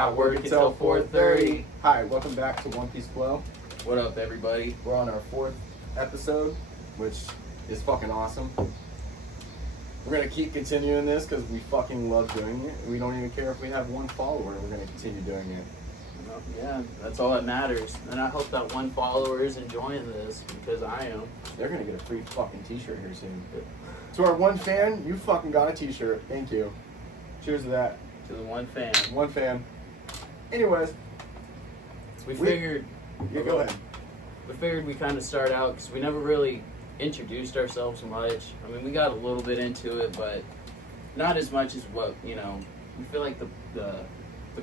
Not work until 4:30. Hi, welcome back to One Piece Flow. What up, everybody? We're on our 4th episode, which is fucking awesome. We're gonna keep continuing this because we fucking love doing it. We don't even care if we have one follower. We're gonna continue doing it. Yeah, that's all that matters. And I hope that one follower is enjoying this because I am. They're gonna get a free fucking t-shirt here soon. To our one fan, you fucking got a t-shirt. Thank you. Cheers to that. To the one fan. One fan. Anyways, We figured. Yeah, go ahead. We figured we kind of start out because we never really introduced ourselves much. I mean, we got a little bit into it, but not as much as what, you know, we feel like the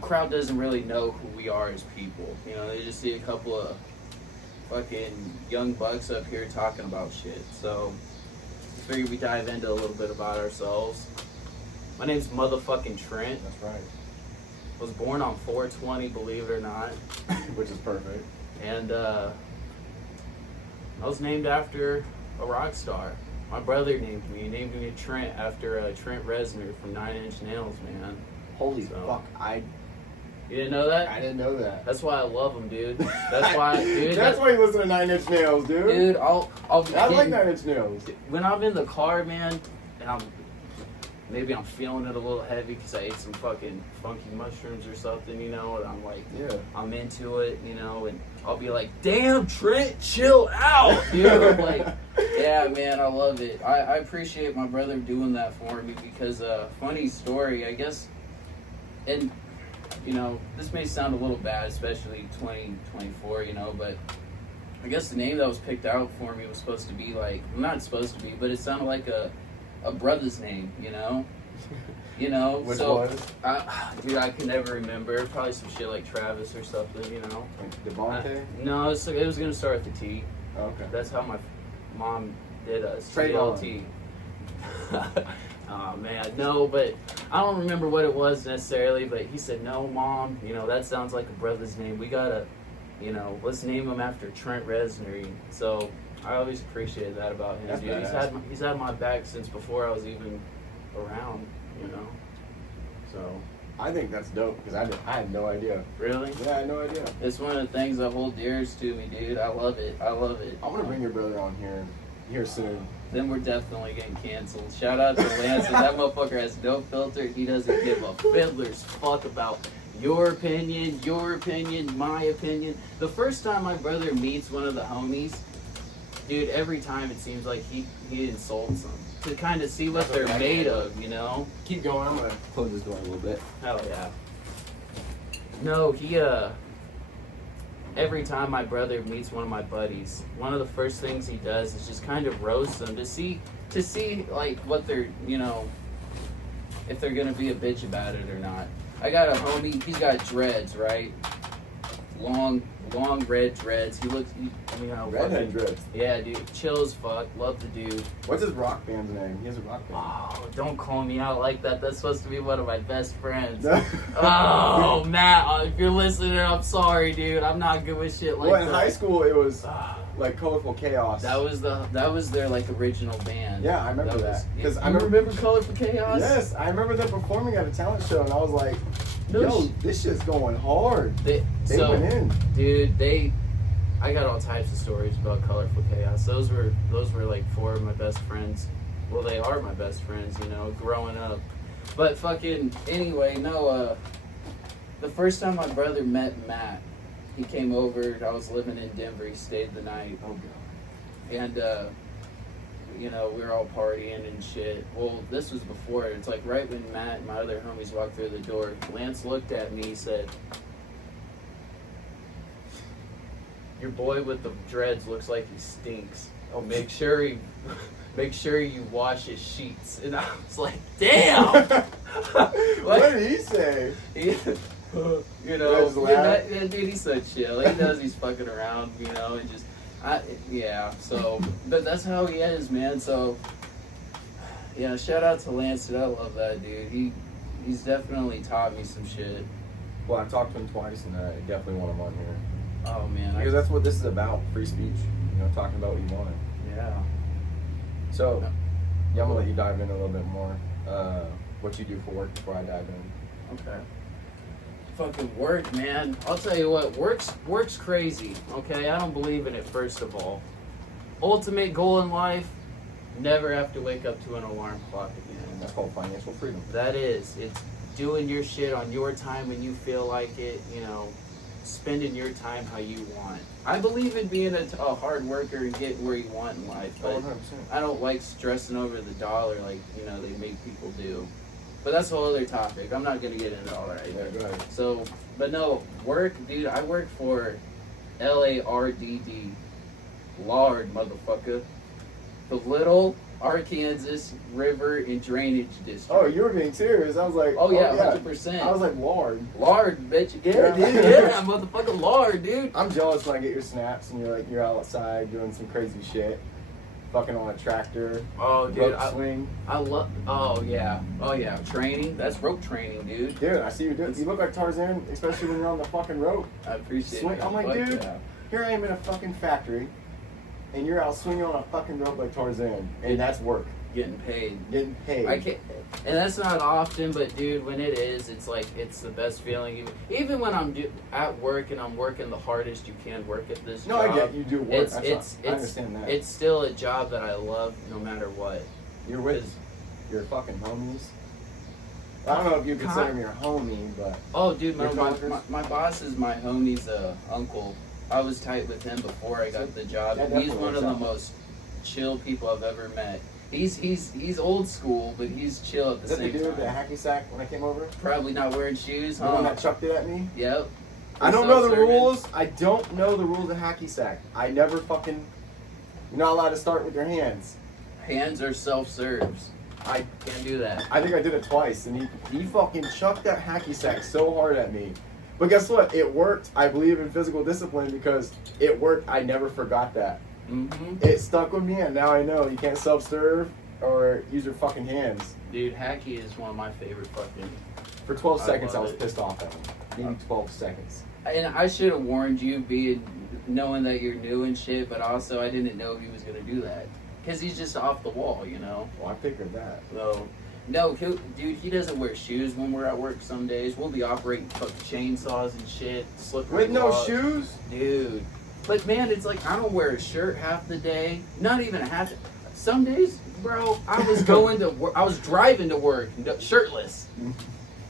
crowd doesn't really know who we are as people. You know, they just see a couple of fucking young bucks up here talking about shit. So we figured we dive into a little bit about ourselves. My name's motherfucking Trent. That's right. Was born on 4/20, believe it or not. Which is perfect. And I was named after a rock star. My brother named me. He named me Trent after Trent Reznor from Nine Inch Nails, man. Holy So- fuck, You didn't know that? I didn't know that. That's why I love him, dude. That's why, dude. That's why you listen to Nine Inch Nails, dude. Dude, I'll be I like kidding. Nine Inch Nails. When I'm in the car, man, and I'm feeling it a little heavy because I ate some fucking funky mushrooms or something, you know, and I'm like, Yeah. I'm into it, you know, and I'll be like, damn, Trent, chill out, dude. I'm like, yeah, man, I love it. I appreciate my brother doing that for me because, funny story, I guess, and, you know, this may sound a little bad, especially 2024, you know, but I guess the name that was picked out for me was supposed to be like, not supposed to be, but it sounded like a brother's name, you know? You know? Which so, was? Dude, I can never remember. Probably some shit like Travis or something, you know? Like Devontae? No, it was going to start with the T. Oh, okay. That's how my mom did us. Trayvon. TLT. Oh, man. No, but I don't remember what it was necessarily, but he said, no, Mom, you know, that sounds like a brother's name. We got to, you know, let's name him after Trent Reznor. So I always appreciate that about him, That's dude. badass. He's had my back since before I was even around, you know? So, I think that's dope because I had no idea. really? Yeah, I had no idea. It's one of the things that hold dearest to me, dude. I love it. I love it. I want to bring your brother on here soon. Then we're definitely getting canceled. Shout out to Lance. That motherfucker has no filter. He doesn't give a fiddler's fuck about your opinion, my opinion. The first time my brother meets one of the homies, dude, every time it seems like he insults them to kind of see what That's they're okay. made of, you know? Keep going. I'm gonna close this door a little bit. Hell yeah. No, he every time my brother meets one of my buddies, one of the first things he does is just kind of roast them to see like what they're, you know, if they're gonna be a bitch about it or not. I got a homie, he's got dreads, right? Long red dreads. He looks, you know, Redhead dreads. yeah, dude, chill as fuck. Love the dude. What's his rock band's name? He has a rock band. Oh, don't call me out like that. That's supposed to be one of my best friends. Oh, Matt, if you're listening, I'm sorry, dude. I'm not good with shit like Well, in that. high school it was like Colorful Chaos. That was their like original band. Yeah, I remember that. Because You I remember. remember Colorful Chaos? Yes, I remember them performing at a talent show, and I was like, No "Yo, sh- this shit's going hard." They so, went in. dude, I got all types of stories about Colorful Chaos. Those were like four of my best friends. Well, they are my best friends, you know, growing up. But fucking anyway, no. The first time my brother met Matt, he came over. I was living in Denver. He stayed the night. Oh god. And, you know, we were all partying and shit. Well, this was before. It's like right when Matt and my other homies walked through the door, Lance looked at me, he said, your boy with the dreads looks like he stinks. Oh, make sure you wash his sheets. And I was like, damn! What did he say? You know, Just laugh. yeah, dude, he's so chill. He knows he's fucking around, you know, and just, so, but that's how he is, man. So, yeah, shout out to Lance, dude. I love that dude. He's definitely taught me some shit. Well, I've talked to him twice, and I definitely want him on here Oh man, because that's what this is about: free speech. You know, talking about what you want. yeah. So, yeah, I'm gonna let you dive in a little bit more. What you do for work before I dive in. Okay. Fucking work, man. I'll tell you what, work's crazy, okay? I don't believe in it, first of all. Ultimate goal in life, never have to wake up to an alarm clock again. And that's called financial freedom. That is. It's doing your shit on your time when you feel like it, spending your time how you want. I believe in being a hard worker and getting where you want in life, but 100%. I don't like stressing over the dollar like, they make people do. But that's a whole other topic. I'm not going to get into all that. Yeah, go ahead. So, but no, work, dude, I work for LARDD. Lard, motherfucker. The Little Arkansas River and Drainage District. Oh, you were being serious. I was like, Oh yeah, 100%. I was like, Lord. Lard, bitch. Yeah, Yeah. dude. Yeah, motherfucking lard, dude. I'm jealous when I get your snaps and you're outside doing some crazy shit. Fucking on a tractor. Oh, dude. Rope swing. I love. Oh yeah. Training. That's rope training, dude. Dude, I see you doing. You look like Tarzan, especially when you're on the fucking rope. I appreciate Swing. it. I'm like, Fuck dude, yeah. here I am in a fucking factory, and you're out swinging on a fucking rope like Tarzan, and that's work. Getting paid. Getting paid. I can't, and that's not often, but dude, when it is, it's like it's the best feeling. Even when I'm at work and I'm working the hardest you can work at this No, job. I get you do work. I understand that. It's still a job that I love, no matter what. You're with your fucking homies. I don't know if you consider me your homie, but Oh, dude, Your coworkers? my boss is my homie's uncle. I was tight with him before I got the job. That He's definitely one of the works out. most chill people I've ever met. He's old school, but he's chill at the is that the same dude with the time. hacky sack when I came over? Probably not wearing shoes, The one huh? that chucked it at me? Yep. I don't know the Self-serving. rules. I don't know the rules of hacky sack. I never fucking. You're not allowed to start with your hands. Hands are self-serves. I can't do that. I think I did it twice, and he fucking chucked that hacky sack so hard at me. But guess what? It worked. I believe in physical discipline because it worked. I never forgot that. Mm-hmm. It stuck with me, and now I know you can't self-serve or use your fucking hands. Dude, hacky is one of my favorite fucking. For 12 I seconds, I love was it. pissed off at him. Maybe 12 seconds. And I should have warned you, knowing that you're new and shit, but also I didn't know he was gonna do that because he's just off the wall, Well, I figured that. So, no, he doesn't wear shoes when we're at work. Some days we'll be operating fucking chainsaws and shit, slippery With no logs. shoes? Dude. But man, it's like I don't wear a shirt half the day. Not even a half. Some days, bro, I was going to work. I was driving to work shirtless.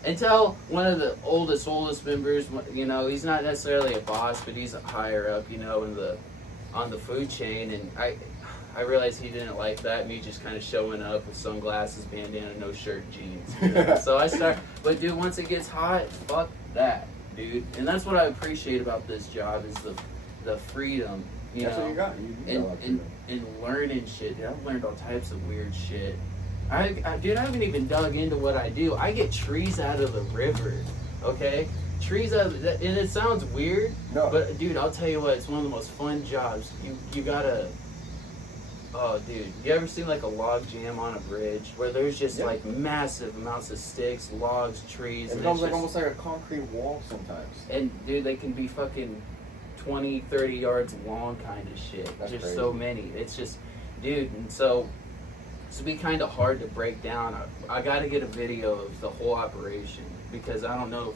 Until one of the oldest members, he's not necessarily a boss, but he's higher up, on the food chain, and I realized he didn't like that. Me just kind of showing up with sunglasses, bandana, no shirt, jeans. So I start, but dude, once it gets hot, fuck that, dude. And that's what I appreciate about this job is the freedom, That's what you got. You got and learning shit. Dude, I've learned all types of weird shit. Dude, I haven't even dug into what I do. I get trees out of the river, okay? Trees out of, and it sounds weird, No. but dude, I'll tell you what, it's one of the most fun jobs. You gotta, oh dude, you ever seen like a log jam on a bridge where there's just like massive amounts of sticks, logs, trees, It and becomes it's like just, almost like a concrete wall sometimes. and dude, they can be fucking 20, 30 yards long kind of shit. That's Just crazy. so many. It's just, dude, and so it's be kind of hard to break down. I got to get a video of the whole operation because I don't know if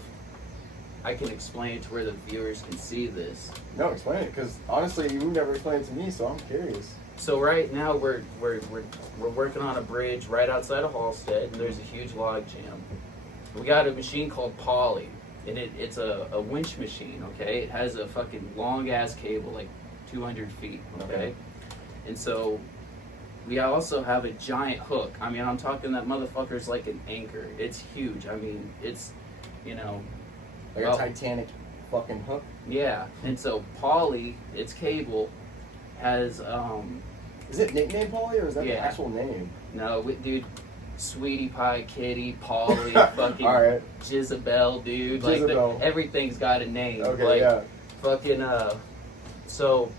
I can explain it to where the viewers can see this. No, explain it, because honestly, you never explained it to me, so I'm curious. So right now we're working on a bridge right outside of Halstead, and there's a huge log jam. We got a machine called Polly, and it's a winch machine. Okay, it has a fucking long ass cable, like 200 feet. Okay, and so we also have a giant hook. I mean, I'm talking that motherfucker's like an anchor. It's huge. I mean, it's Like well, a Titanic fucking hook. yeah. And so Polly, its cable has Is it nickname Polly, or is that the Yeah. actual name? no, dude, Sweetie Pie, Kitty, Polly, fucking All right. Jezebel, dude. Like Jezebel. everything's got a name. Okay, like, yeah. Fucking so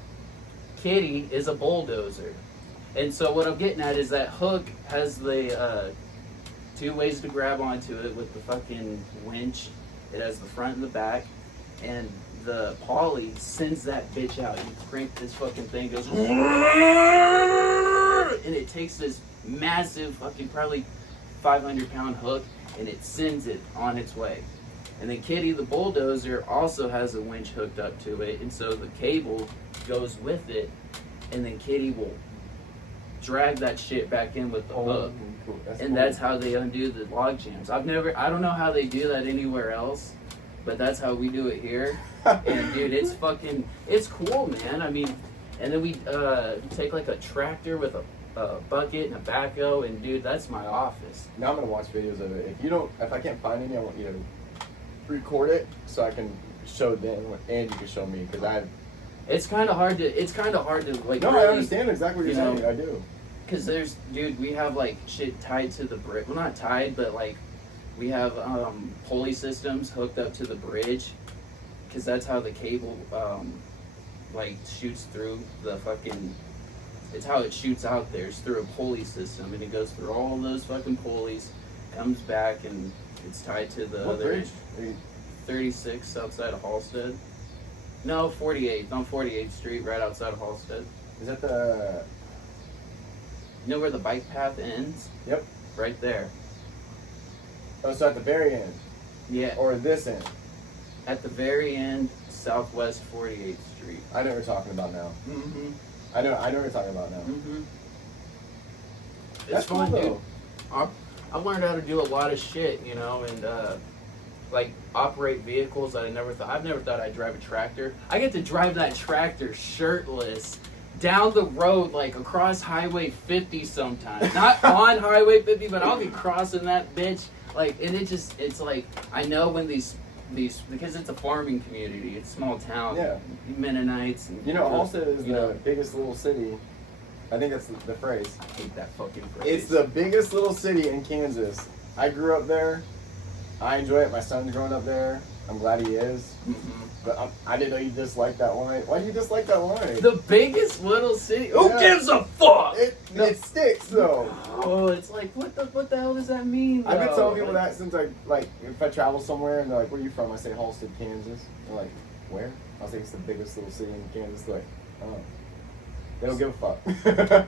Kitty is a bulldozer. And so what I'm getting at is that hook has the two ways to grab onto it with the fucking winch. It has the front and the back, and the Polly sends that bitch out. You crank this fucking thing, goes, and it takes this massive fucking probably 500-pound hook, and it sends it on its way. And then Kitty the bulldozer also has a winch hooked up to it, and so the cable goes with it, and then Kitty will drag that shit back in with the hook. Cool. And that's how they undo the log jams. I don't know how they do that anywhere else, but that's how we do it here. And dude, it's cool, man. I mean, and then we take like a tractor with a bucket and a backhoe, and dude, that's my office. Now I'm gonna watch videos of it. If I can't find any, I want you to record it so I can show them, and you can show me, because It's kind of hard to like. No, really, I understand exactly what you're saying. I do. Cause we have like shit tied to the bridge. Well, not tied, but like we have pulley systems hooked up to the bridge. Cause that's how the cable like shoots through the fucking. It's how it shoots out there. It's through a pulley system, and it goes through all those fucking pulleys, comes back, and it's tied to the What other bridge? 36 outside of Halstead. No, 48th on 48th Street, right outside of Halstead. Is that the? You know where the bike path ends? Yep. Right there. Oh, so at the very end, Yeah. or this end? At the very end, southwest 48th Street. I know what you're talking about now. Mm-hmm. I know what you're talking about now. Mm-hmm. It's That's fun, cool, dude. though. I've learned how to do a lot of shit, you know, and like operate vehicles that I've never thought I'd drive a tractor. I get to drive that tractor shirtless down the road, like across Highway 50 sometimes. Not on Highway 50, but I'll be crossing that bitch. Like, and it's like, I know when these, because it's a farming community, it's a small town. Yeah. Mennonites. And You know, Halstead is you the know. biggest little city. I think that's the phrase. I hate that fucking phrase. It's the biggest little city in Kansas. I grew up there. I enjoy it. My son's growing up there. I'm glad he is. Mhm. But I didn't know you disliked that line. Why do you dislike that line? The biggest little city. Who Yeah. gives a fuck? It sticks though. Oh, it's like what the hell does that mean? I've been though? telling people that since if I travel somewhere and they're like, "Where are you from?" I say Halstead, Kansas. They're like, "Where?" I was like, "It's the biggest little city in Kansas." They're like, "Oh, they don't give a fuck."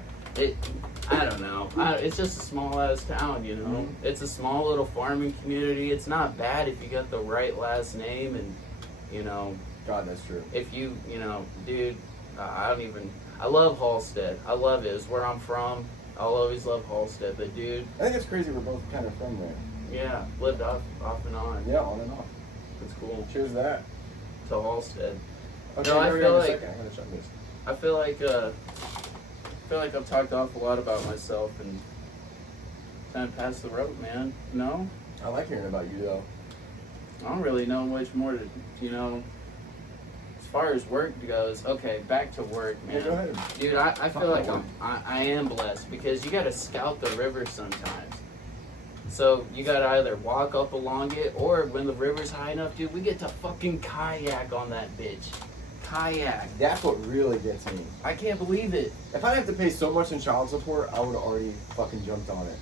I don't know. It's just a small ass town, you know. Mhm. It's a small little farming community. It's not bad if you got the right last name, and you know, God, that's true. if you know, dude, I love Halstead. I love it. It's where I'm from. I'll always love Halstead. But dude, I think it's crazy we're both kind of from there. yeah, lived off and on. Yeah, on and off. It's cool. Cheers to that. To Halstead. Okay, No, I hurry feel up a like- second. I'm gonna shut this. I feel like I've talked off a lot about myself and kind of passed the rope, man. No, I like hearing about you though. I don't really know much more to, you know. As far as work goes, okay, back to work, man. Yeah, go ahead. Dude, I feel like Fuck. I am blessed because you got to scout the river sometimes. So you got to either walk up along it, or when the river's high enough, dude, we get to fucking kayak on that bitch. Kayak. That's what really gets me. I can't believe it. If I didn't have to pay so much in child support, I would have already fucking jumped on it.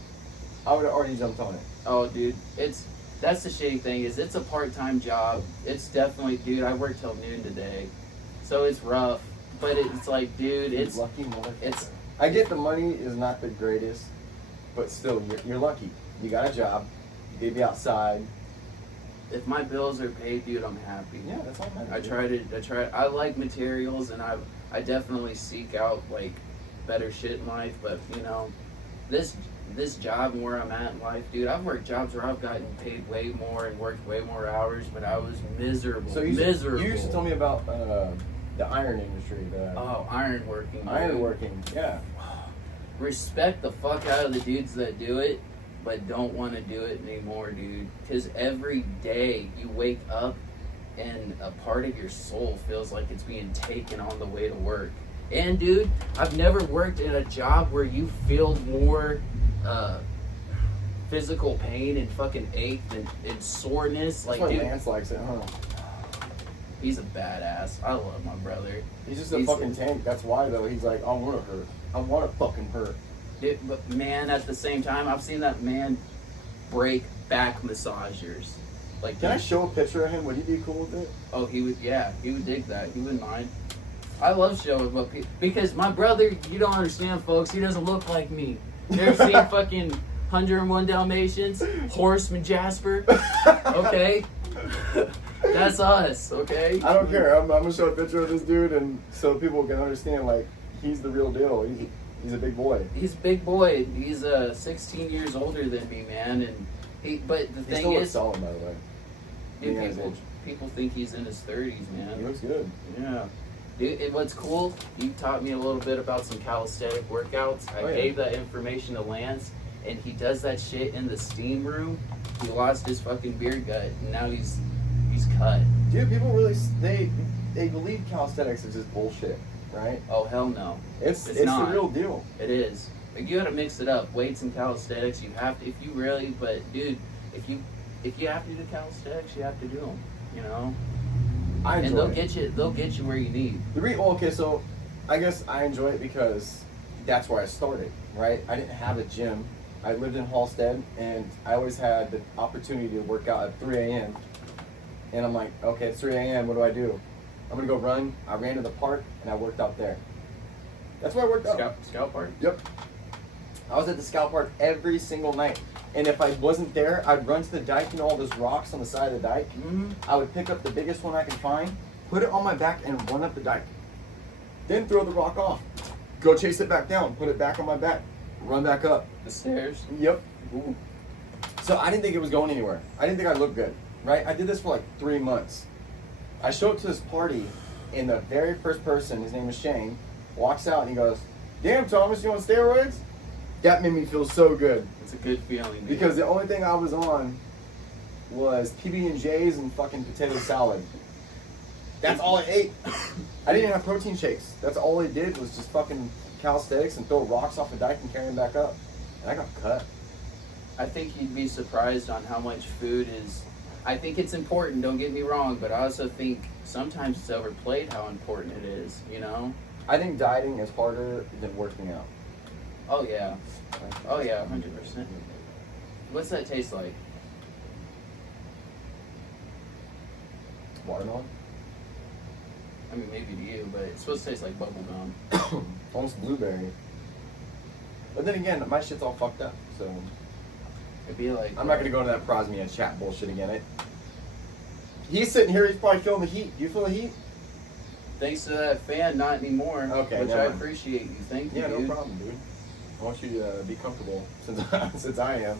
Oh, dude, that's the shitty thing is it's a part-time job. It's definitely, dude, I work till noon today, so it's rough. But it's like, dude, it's lucky motherfucker. it's I get the money is not the greatest, but still, you're lucky. You got a job. You get be outside. if my bills are paid, dude, I'm happy. Yeah, that's all that matters. I like materials, and I definitely seek out like better shit in life. But you know, this job and where I'm at in life, dude, I've worked jobs where I've gotten paid way more and worked way more hours, but I was miserable. So you miserable. used to tell me about the iron industry, Oh, ironworking. ironworking. Yeah. Respect the fuck out of the dudes that do it, but don't want to do it anymore, dude. Because every day you wake up and a part of your soul feels like it's being taken on the way to work. And dude, I've never worked in a job where you feel more physical pain and fucking ache and soreness. That's Like, why dude, Lance likes it, huh? he's a badass. I love my brother. He's just a fucking tank. That's why, though. He's like, I want to hurt. I want to fucking hurt. Dude, but man, at the same time, I've seen that man break back massagers. Like, Can I show a picture of him? Would he be cool with it? oh, he would dig that. He wouldn't mind. I love showing what people, because my brother, you don't understand, folks. He doesn't look like me. You ever seen fucking 101 Dalmatians? Horseman Jasper? Okay, That's us, okay? I don't care. I'm gonna show a picture of this dude, and so people can understand like he's the real deal. He's a big boy. He's a big boy. He's 16 years older than me, man. And but the He thing still looks is, solid, by the way. dude, Yeah, his people think he's in his 30s, He man. looks good. Yeah. Dude, what's cool? You taught me a little bit about some calisthenic workouts. I Oh, yeah. gave that information to Lance, and he does that shit in the steam room. He lost his fucking beer gut, and now he's cut. Dude, people really they believe calisthenics is just bullshit, right? Oh hell no, It's It's the not. real deal. it is. Like you gotta mix it up, weights and calisthenics. You have to, if you really. But dude, if you have to do calisthenics, you have to do them. You know, I enjoy and they'll it. get you. They'll get you where you need. Okay, so I guess I enjoy it because that's where I started, right? I didn't have a gym. I lived in Halstead, and I always had the opportunity to work out at 3 a.m. And I'm like, okay, it's 3 a.m. What do? I'm gonna go run. I ran to the park, and I worked out there. That's where I worked out. Scout park. Yep. I was at the Scout Park every single night. And if I wasn't there, I'd run to the dike, you know, all those rocks on the side of the dike. Mm-hmm. I would pick up the biggest one I could find, put it on my back, and run up the dike. Then throw the rock off. Go chase it back down, put it back on my back, run back up. The stairs. Yep. Ooh. So I didn't think it was going anywhere. I didn't think I looked good, right? I did this for like 3 months. I show up to this party, and the very first person, his name is Shane, walks out and he goes, "Damn, Thomas, you on steroids?" That made me feel so good. It's a good feeling. Dude. Because the only thing I was on was PB&J's and fucking potato salad. That's all I ate. I didn't even have protein shakes. That's all I did was just fucking calisthenics and throw rocks off the dike and carry them back up. And I got cut. I think you'd be surprised on how much food is. I think it's important, don't get me wrong, but I also think sometimes it's overplayed how important it is, you know? I think dieting is harder than working out. Oh, yeah. Oh, yeah, 100%. What's that taste like? Watermelon? I mean, maybe to you, but it's supposed to taste like bubble gum. Almost blueberry. But then again, my shit's all fucked up, so It'd be like. I'm not gonna go into that Prosmia chat bullshit again. He's sitting here, he's probably feeling the heat. Do you feel the heat? Thanks to that fan, not anymore. Okay, Which never I mind. appreciate you. Thank you, Yeah, dude. no problem, dude. I want you to be comfortable since I am.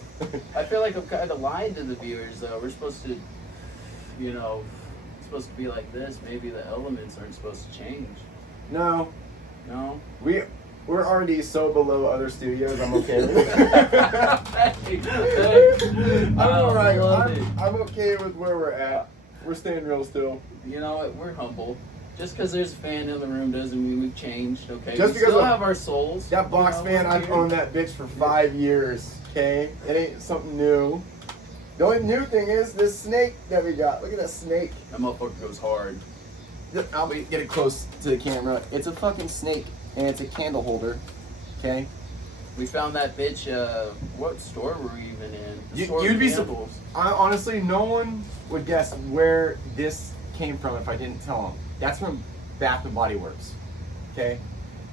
I feel like I'm kind of lying to the viewers, though. We're supposed to, you know, it's supposed to be like this. Maybe the elements aren't supposed to change. No, No? we're already so below other studios. I'm okay with it. Thanks. I'm alright. love it. I'm okay with where we're at. We're staying real still. You know what? We're humble. Just because there's a fan in the room doesn't mean we've changed, okay? Just we because still of- have our souls. That box you know, fan, we're I've here. owned that bitch for 5 years. Okay, it ain't something new. The only new thing is this snake that we got. Look at that snake. That motherfucker goes hard. I'll get it close to the camera. It's a fucking snake, and it's a candle holder. Okay. We found that bitch, what store were we even in? The You- store you'd of be candles. Honestly, no one would guess where this came from if I didn't tell them. That's from Bath and Body Works. Okay?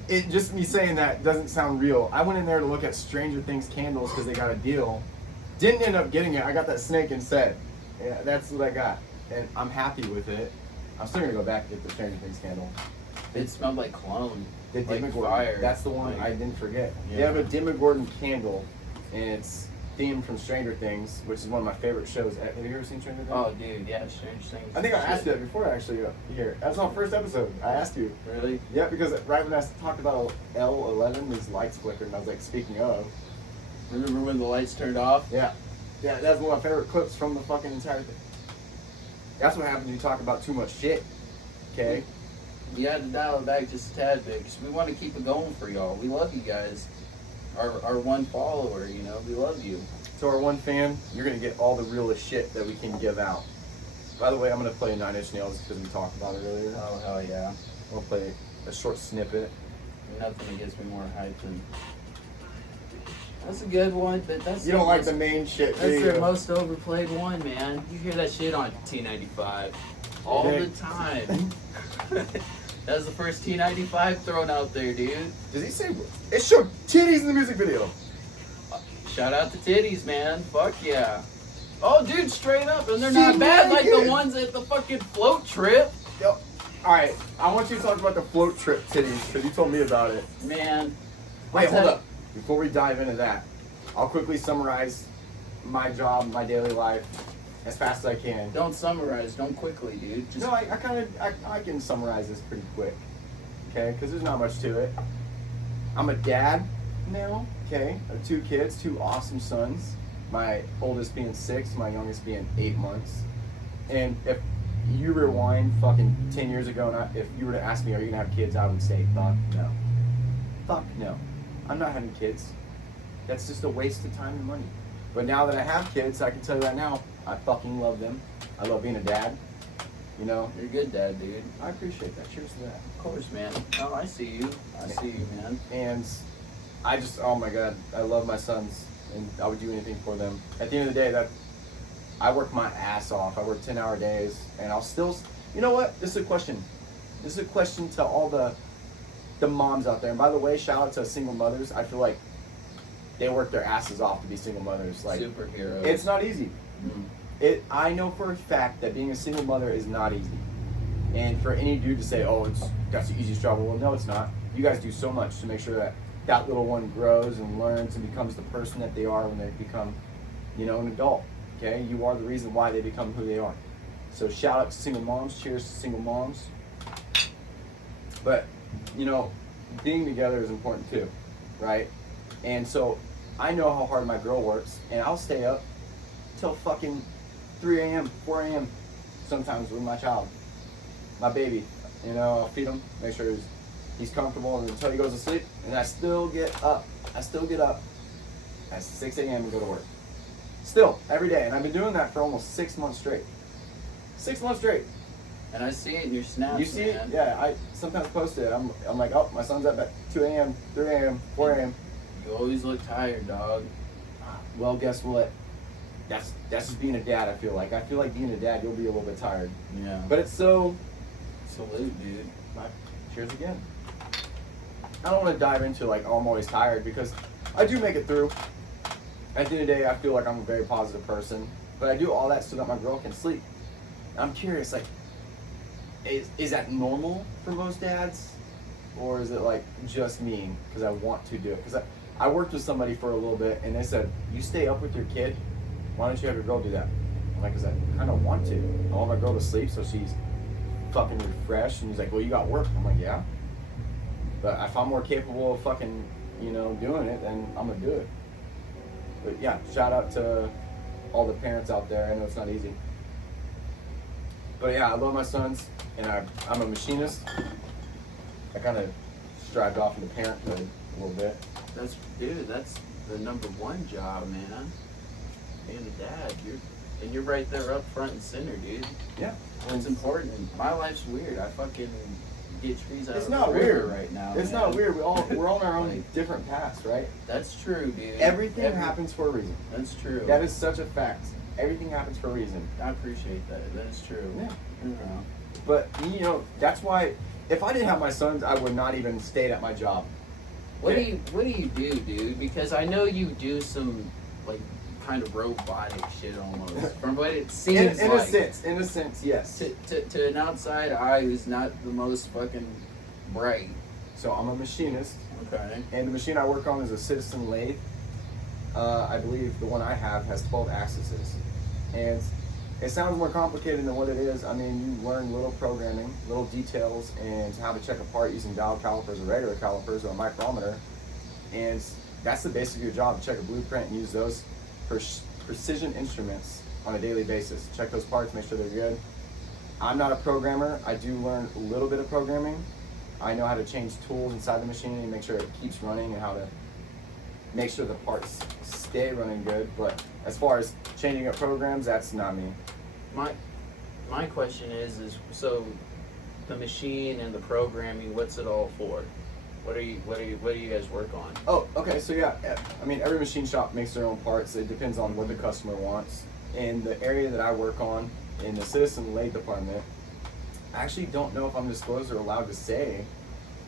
It just me saying that doesn't sound real. I went in there to look at Stranger Things candles because they got a deal. Didn't end up getting it. I got that snake instead. Yeah, that's what I got. And I'm happy with it. I'm still gonna go back and get the Stranger Things candle. It smelled like cologne. The Like Demogorgon. fire. That's the one Like- I didn't forget. Yeah. They have a Demogorgon candle, and it's themed from Stranger Things, which is one of my favorite shows. Have you ever seen Stranger Things? Oh, dude, yeah, Strange Things. I think I asked you that before, actually, here. That was our first episode. I asked you. Really? Yeah, because right when I talked about L11, these lights flickered, and I was like, speaking of. Remember when the lights turned off? Yeah. Yeah, that's one of my favorite clips from the fucking entire thing. That's what happens when you talk about too much shit. Okay? We had to dial it back just a tad bit because we want to keep it going for y'all. We love you guys. Our one follower, you know, we love you. So our one fan, you're going to get all the realest shit that we can give out. By the way, I'm going to play Nine Inch Nails because we talked about it earlier. Oh, hell yeah. I'm going to play a short snippet. Nothing gets me more hyped than... That's a good one, but that's... You don't the like most- the main shit, do That's you? their most overplayed one, man. You hear that shit on T95 all Hey. the time. That was the first T95 thrown out there, dude. Does he say... It showed titties in the music video. Shout out to titties, man. Fuck yeah. Oh, dude, straight up, and they're She not bad like naked. the ones at the fucking float trip. Yo, all right, I want you to talk about the float trip titties because you told me about it. Man. Wait, I'll hold tell- up. Before we dive into that, I'll quickly summarize my job, my daily life, as fast as I can. Don't summarize. Don't quickly, dude. Just No, I can summarize this pretty quick, okay? Because there's not much to it. I'm a dad now, okay? I have 2 kids, 2 awesome sons. My oldest being 6, my youngest being 8 months. And if you rewind fucking 10 years ago, and if you were to ask me, are you gonna have kids? I would say, fuck no. Fuck no. I'm not having kids. That's just a waste of time and money. But now that I have kids, I can tell you right now, I fucking love them. I love being a dad. You know, you're a good dad, dude. I appreciate that. Cheers to that. Of course, man. Oh, I see you. I see you, man. And I just, oh my God, I love my sons, and I would do anything for them. At the end of the day, that I work my ass off. I work 10-hour days, and I'll still, you know what? This is a question. This is a question to all the moms out there. And by the way, shout out to single mothers. I feel like they work their asses off to be single mothers. Like, Superheroes. it's not easy. Mm. I know for a fact that being a single mother is not easy. And for any dude to say, oh, that's the easiest job, well, no, it's not. You guys do so much to make sure that that little one grows and learns and becomes the person that they are when they become, you know, an adult. Okay? You are the reason why they become who they are. So shout out to single moms. Cheers to single moms. But, you know, being together is important too, right? And so I know how hard my girl works, and I'll stay up till fucking 3 a.m., 4 a.m. sometimes with my child, my baby. You know, I'll feed him, make sure he's comfortable until he goes to sleep, and I still get up. I still get up at 6 a.m. and go to work. Still, every day. And I've been doing that for almost 6 months straight. 6 months straight. And I see it in your snaps, You see man. it? Yeah, I sometimes post it. I'm like, oh, my son's up at 2 a.m., 3 a.m., 4 a.m. You always look tired, dog. Well, guess what? That's just being a dad, I feel like. I feel like being a dad, you'll be a little bit tired. Yeah. But it's so... Salute, dude. Cheers again. I don't want to dive into like, oh, I'm always tired, because I do make it through. At the end of the day, I feel like I'm a very positive person. But I do all that so that my girl can sleep. I'm curious, like, is that normal for most dads? Or is it like just me because I want to do it? Because I worked with somebody for a little bit, and they said, you stay up with your kid, why don't you have your girl do that? I'm like, because I kind of want to. I want my girl to sleep so she's fucking refreshed. And he's like, well, you got work. I'm like, yeah. But if I'm more capable of fucking, you know, doing it, then I'm going to do it. But yeah, shout out to all the parents out there. I know it's not easy. But yeah, I love my sons, and I'm a machinist. I kind of strived off into parenthood a little bit. That's the #1 job, man. Being a dad, you're right there up front and center, dude. Yeah. It's important. My life's weird. I fucking get trees out It's of not the river weird right now. It's man. not weird. We're on our own Like, different paths, right? That's true, dude. Everything happens for a reason. That's true. That is such a fact. Everything happens for a reason. I appreciate that. That is true. Yeah. You know. But, you know, that's why, if I didn't have my sons, I would not even stayed at my job. What do you do, dude? Because I know you do some like kind of robotic shit almost. From what it seems In like. a sense, yes. To an outside eye who's not the most fucking bright. So I'm a machinist, Okay. and the machine I work on is a Citizen lathe. I believe the one I have has 12 axes. And it sounds more complicated than what it is. I mean, you learn little programming, little details, and how to check a part using dial calipers or regular calipers or a micrometer. And that's the basic of your job, to check a blueprint and use those precision instruments on a daily basis. Check those parts, make sure they're good. I'm not a programmer. I do learn a little bit of programming. I know how to change tools inside the machine and make sure it keeps running, and how to make sure the parts stay running good. But as far as changing up programs, that's not me. My question is so the machine and the programming, what's it all for? What do you guys work on? Oh, okay. So yeah, I mean, every machine shop makes their own parts. It depends on what the customer wants. In the area that I work on, in the Citizen lathe department, I actually don't know if I'm disclosed or allowed to say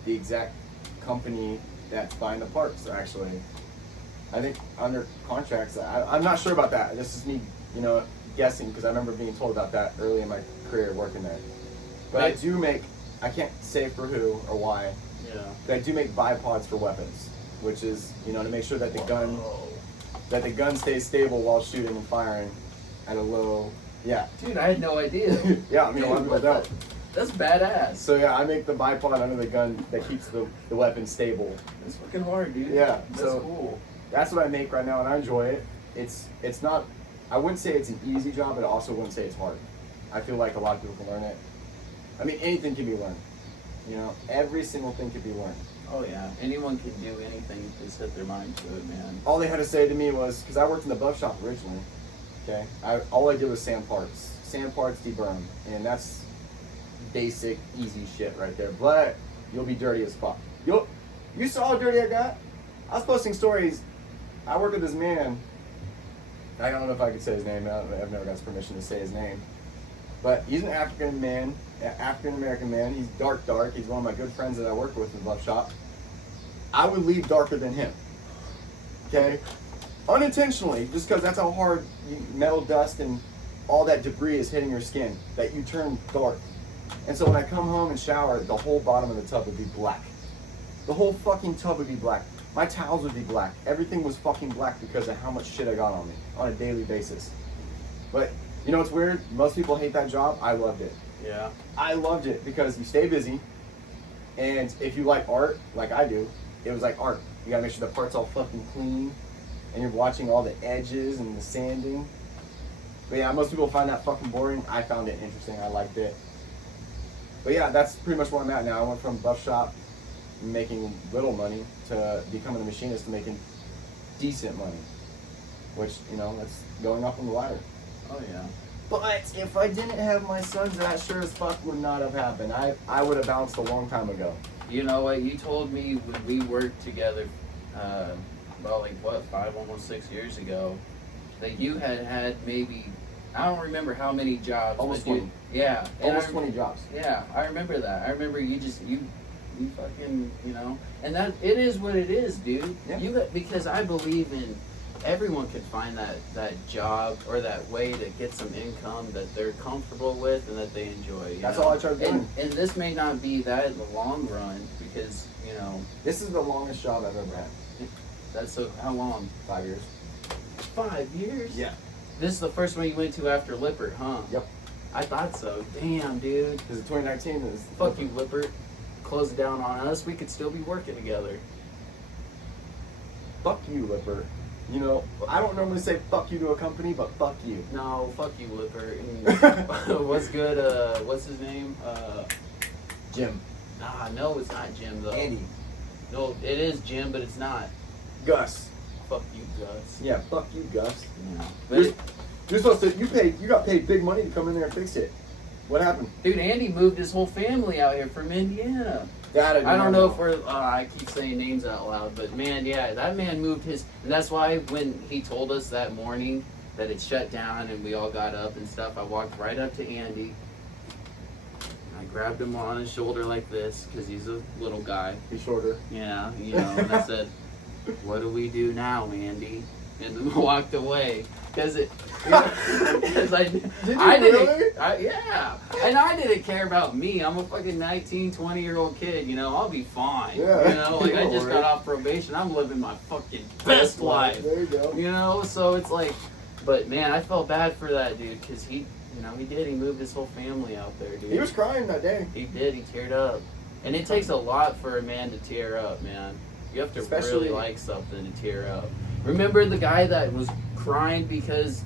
the exact company that's buying the parts. Actually, I think under contracts, I'm not sure about that. This is me you know, guessing because I remember being told about that early in my career working there. But I do make, I can't say for who or why, Yeah. but I do make bipods for weapons, which is, you know, to make sure that the gun stays stable while shooting and firing at a low, yeah. Dude, I had no idea. Yeah, I mean, a lot of people don't. That's badass. So yeah, I make the bipod under the gun that keeps the weapon stable. It's fucking hard, dude. Yeah, That's so- cool. That's what I make right now, and I enjoy it. It's not, I wouldn't say it's an easy job, but I also wouldn't say it's hard. I feel like a lot of people can learn it. I mean, anything can be learned. You know, every single thing can be learned. Oh yeah, anyone can do anything if they set their mind to it, man. All they had to say to me was, because I worked in the buff shop originally, okay? All I did was sand parts, deburn, and that's basic, easy shit right there. But you'll be dirty as fuck. You saw how dirty I got? I was posting stories. I work with this man. I don't know if I could say his name. I've never got his permission to say his name. But he's an African American man. He's dark. He's one of my good friends that I work with in the buff shop. I would leave darker than him. Okay? Unintentionally, just because that's how hard metal dust and all that debris is hitting your skin, that you turn dark. And so when I come home and shower, the whole bottom of the tub would be black. The whole fucking tub would be black. My towels would be black. Everything was fucking black because of how much shit I got on me on a daily basis. But you know what's weird? Most people hate that job. I loved it. Yeah. I loved it because you stay busy, and if you like art, like I do, it was like art. You gotta make sure the part's all fucking clean, and you're watching all the edges and the sanding. But yeah, most people find that fucking boring. I found it interesting. I liked it. But yeah, that's pretty much where I'm at now. I went from buff shop, making little money, to becoming a machinist and making decent money. Which, you know, that's going up on the ladder. Oh yeah. But if I didn't have my sons, that sure as fuck would not have happened. I would have bounced a long time ago. You know what? You told me when we worked together, about 5, almost 6 years ago, that you had maybe, I don't remember how many jobs. Almost but 20. Yeah. Almost 20 jobs. Yeah, I remember that. I remember you fucking, you know, and that it is what it is, dude. Yeah. Because I believe in everyone can find that job or that way to get some income that they're comfortable with and that they enjoy. That's all I try to do. And this may not be that in the long run because, you know. This is the longest job I've ever had. That's how long? 5 years. 5 years? Yeah. This is the first one you went to after Lippert, huh? Yep. I thought so. Damn, dude. Because 2019 is... Fuck you, Lippert. Close it down on us. We could still be working together. Fuck you, Lippert. You know, I don't normally say fuck you to a company, but fuck you. No, fuck you, Lippert. And what's good? What's his name? Jim. Nah, no, it's not Jim though. Andy. No, it is Jim, but it's not. Gus. Fuck you, Gus. Yeah, fuck you, Gus. Yeah. But You're supposed to, you got paid big money to come in there and fix it. What happened? dude, Andy moved his whole family out here from Indiana. That I don't know if we're, I keep saying names out loud, but man, yeah, that man moved his, and that's why when he told us that morning that it shut down and we all got up and stuff, I walked right up to Andy. I grabbed him on his shoulder like this, because he's a little guy. He's shorter. Yeah, you know, and I said, what do we do now, Andy? And then walked away. Because I Did you didn't, really? yeah, and I didn't care about me. I'm a fucking 19, 20-year-old kid, you know, I'll be fine. Yeah. You know, like I just Right. got off probation. I'm living my fucking best life. There you go. You know, so it's like, but man, I felt bad for that dude because he, you know, he moved his whole family out there, dude. He was crying that day. He did, he teared up. And it takes a lot for a man to tear up, man. You have to Especially- really like something to tear up. Remember the guy that was crying because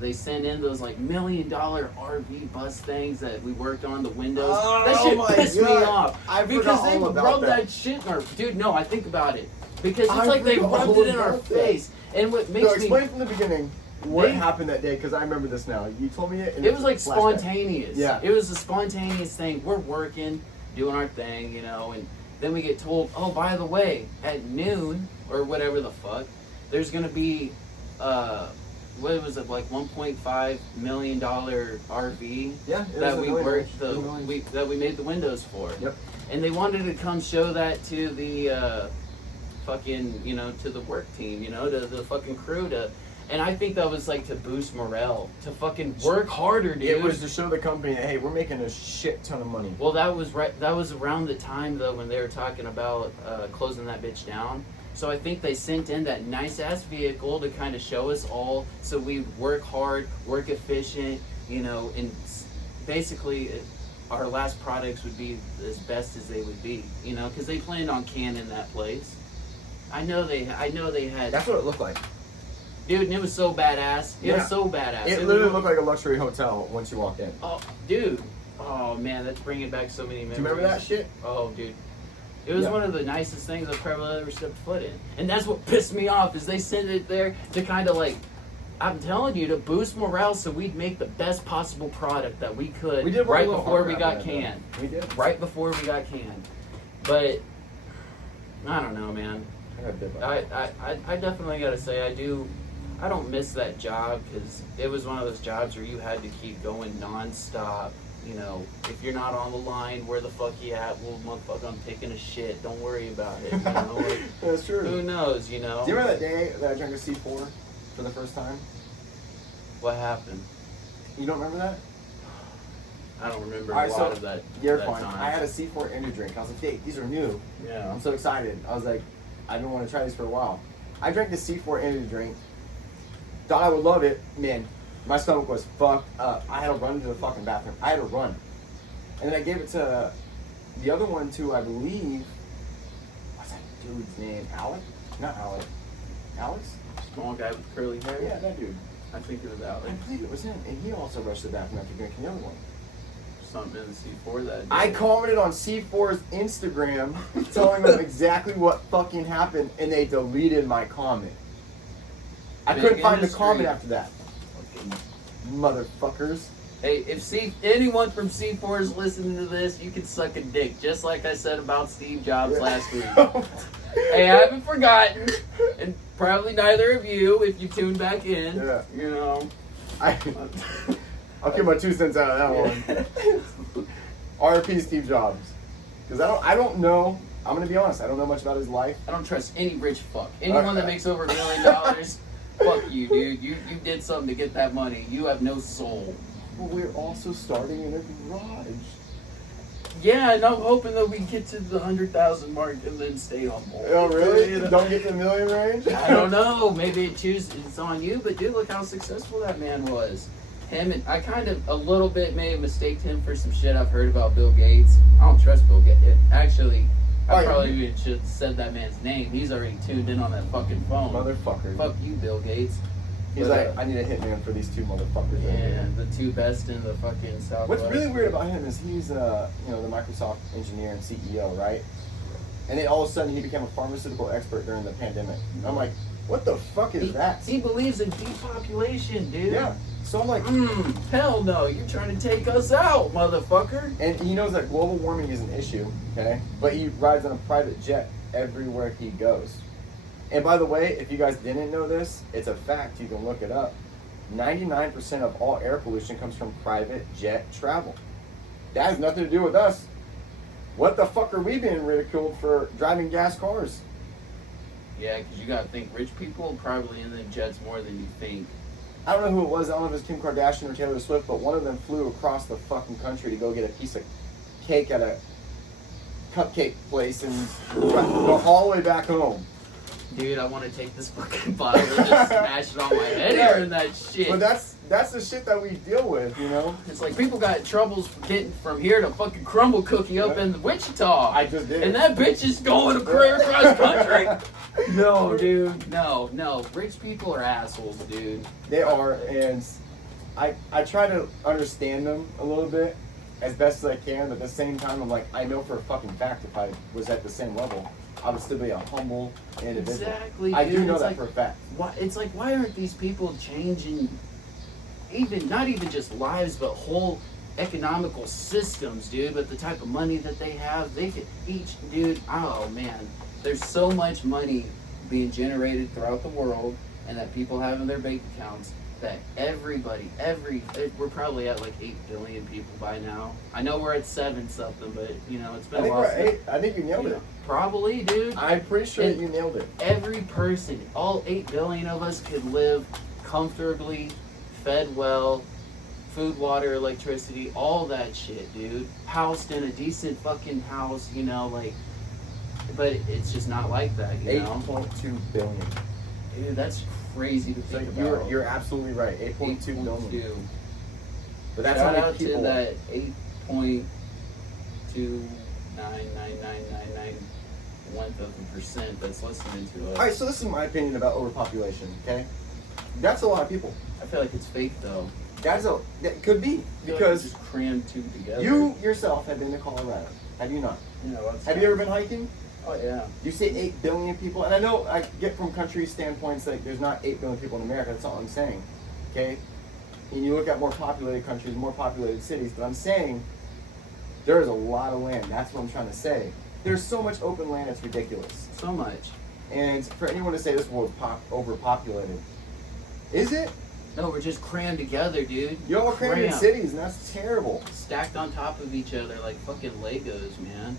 they sent in those like $1 million RV bus things that we worked on the windows? Oh, that shit my pissed me God. off. I because forgot they all about rubbed that. that shit in our... Dude, no, I think about it. Because it's I like they forgot rubbed all it in our about that. face. And what makes No, me... explain from the beginning what They- happened that day, because I remember this now. You told me it. And It was like flashback. spontaneous. Yeah. It was a spontaneous thing. We're working, doing our thing, you know, and then we get told, oh, by the way, at noon or whatever the fuck, there's gonna be, what was it, like $1.5 million RV Yeah. it that was we $1 million. worked $1 million. that we made the windows for. Yep. And they wanted to come show that to the fucking, you know, to the work team, you know, to the fucking crew to. And I think that was like to boost morale, to fucking work harder, dude. It was to show the company that, hey, we're making a shit ton of money. Well, that was right. That was around the time though when they were talking about closing that bitch down. So I think they sent in that nice ass vehicle to kind of show us all, so we work hard, work efficient, you know, and basically our last products would be as best as they would be, you know, because they planned on canning that place. I know they had. That's what it looked like. Dude, and it was so badass. It was so badass. It literally looked like a luxury hotel once you walked in. Oh, dude. Oh man, that's bringing back so many memories. Do you remember that shit? Oh, dude. It was one of the nicest things I've probably ever stepped foot in. And that's what pissed me off, is they sent it there to kind of like, I'm telling you, to boost morale so we'd make the best possible product that we could We did right before we got canned. We did. Right before we got canned. But, I don't know, man. I definitely got to say, I don't miss that job, because it was one of those jobs where you had to keep going nonstop. You know, if you're not on the line, where the fuck you at? Well, motherfucker, I'm taking a shit. Don't worry about it. You know? Like, that's true. who knows, you know? Do you remember that day that I drank a C4 for the first time? What happened? You don't remember that? I don't remember All right, a so lot of that. You're that fine. time. I had a C4 energy drink. I was like, Dave, these are new. Yeah. I'm so excited. I was like, I've been wanting to try these for a while. I drank the C4 energy drink. Thought I would love it. Man, my stomach was fucked up. I had to run to the fucking bathroom. I had to run. And then I gave it to the other one too, I believe. What's that dude's name? Alec? Not Alec. Alex? Small guy with curly hair? Yeah, that dude. I think it was I Alex. believe it was him. And he also rushed to the bathroom after drinking the other one. Something in the C4 that day. I commented on C4's Instagram telling them exactly what fucking happened, and they deleted my comment. I Big couldn't find the industry. comment after that. Fucking motherfuckers. Hey, if anyone from C4 is listening to this, you can suck a dick, just like I said about Steve Jobs last week. Hey, I haven't forgotten, and probably neither of you if you tune back in. Yeah. You know. I'll get my 2 cents out of that one. RP Steve Jobs. Because I don't know. I'm gonna be honest. I don't know much about his life. I don't trust any rich fuck. Anyone that makes over $1 million, fuck you, dude. You did something to get that money. You have no soul. But we're also starting in a garage. Yeah, and I'm hoping that we get to the 100,000 mark and then stay humble. Oh really? You know? Don't get to the million range? I don't know. Maybe it's on you, but dude, look how successful that man was. Him and I kind of a little bit may have mistaked him for some shit I've heard about Bill Gates. I don't trust Bill Gates. Actually, I probably even should have said that man's name. He's already tuned in on that fucking phone. Motherfucker. Fuck you, Bill Gates. He's like, I need a hitman for these 2 motherfuckers. Yeah, the 2 best in the fucking Southwest. What's really weird about him is he's, the Microsoft engineer and CEO, right? And then all of a sudden he became a pharmaceutical expert during the pandemic. I'm like, what the fuck is that? He believes in depopulation, dude. Yeah. So I'm like, hell no, you're trying to take us out, motherfucker. and he knows that global warming is an issue, okay? But he rides on a private jet everywhere he goes. And by the way, if you guys didn't know this, it's a fact. You can look it up. 99% of all air pollution comes from private jet travel. That has nothing to do with us. What the fuck are we being ridiculed for driving gas cars? Yeah, because you gotta think rich people are probably in the jets more than you think. I don't know who it was. I don't know if it was Kim Kardashian or Taylor Swift, but one of them flew across the fucking country to go get a piece of cake at a cupcake place and go all the way back home. Dude, I want to take this fucking bottle and just smash it on my head hearing that shit. But that's the shit that we deal with, you know? It's like people got troubles getting from here to fucking Crumble Cookie up in Wichita. I just did. And that bitch is going across country. No, dude. No. Rich people are assholes, dude. They are, and I try to understand them a little bit as best as I can, but at the same time, I'm like, I know for a fucking fact if I was at the same level, I would still be a humble individual. Exactly, I dude. do know It's that like, for a fact. It's like, why aren't these people changing, not even just lives, but whole economical systems, dude? But the type of money that they have, they could each, dude, oh man, there's so much money being generated throughout the world and that people have in their bank accounts that we're probably at like 8 billion people by now. I know we're at 7 something, but you know, it's been I think a while. we're at 8. I think you nailed it. Probably, dude. I'm pretty sure And you nailed it. every person, all 8 billion of us could live comfortably, fed well, food, water, electricity, all that shit, dude. Housed in a decent fucking house, you know, like, but it's just not like that, you know? 8.2 billion. Dude, that's crazy to So think about. you're absolutely right. 8.2 billion. 8.2. But that's Shout how many out people. to that 8.29999 that's listening to us. All right, so this is my opinion about overpopulation. Okay, that's a lot of people. I feel like it's fake though. That could be I feel like because it's just crammed two together. you yourself have been to Colorado. Have you not? Yeah, Have you ever been hiking? Oh yeah. You say 8 billion people, and I know I get from country standpoints like there's not 8 billion people in America. That's all I'm saying. Okay, and you look at more populated countries, more populated cities, but I'm saying there is a lot of land. That's what I'm trying to say. There's so much open land, it's ridiculous. So much. And for anyone to say this world's overpopulated, is it? No, we're just crammed together, dude. You're all crammed in cities, and that's terrible. Stacked on top of each other like fucking Legos, man.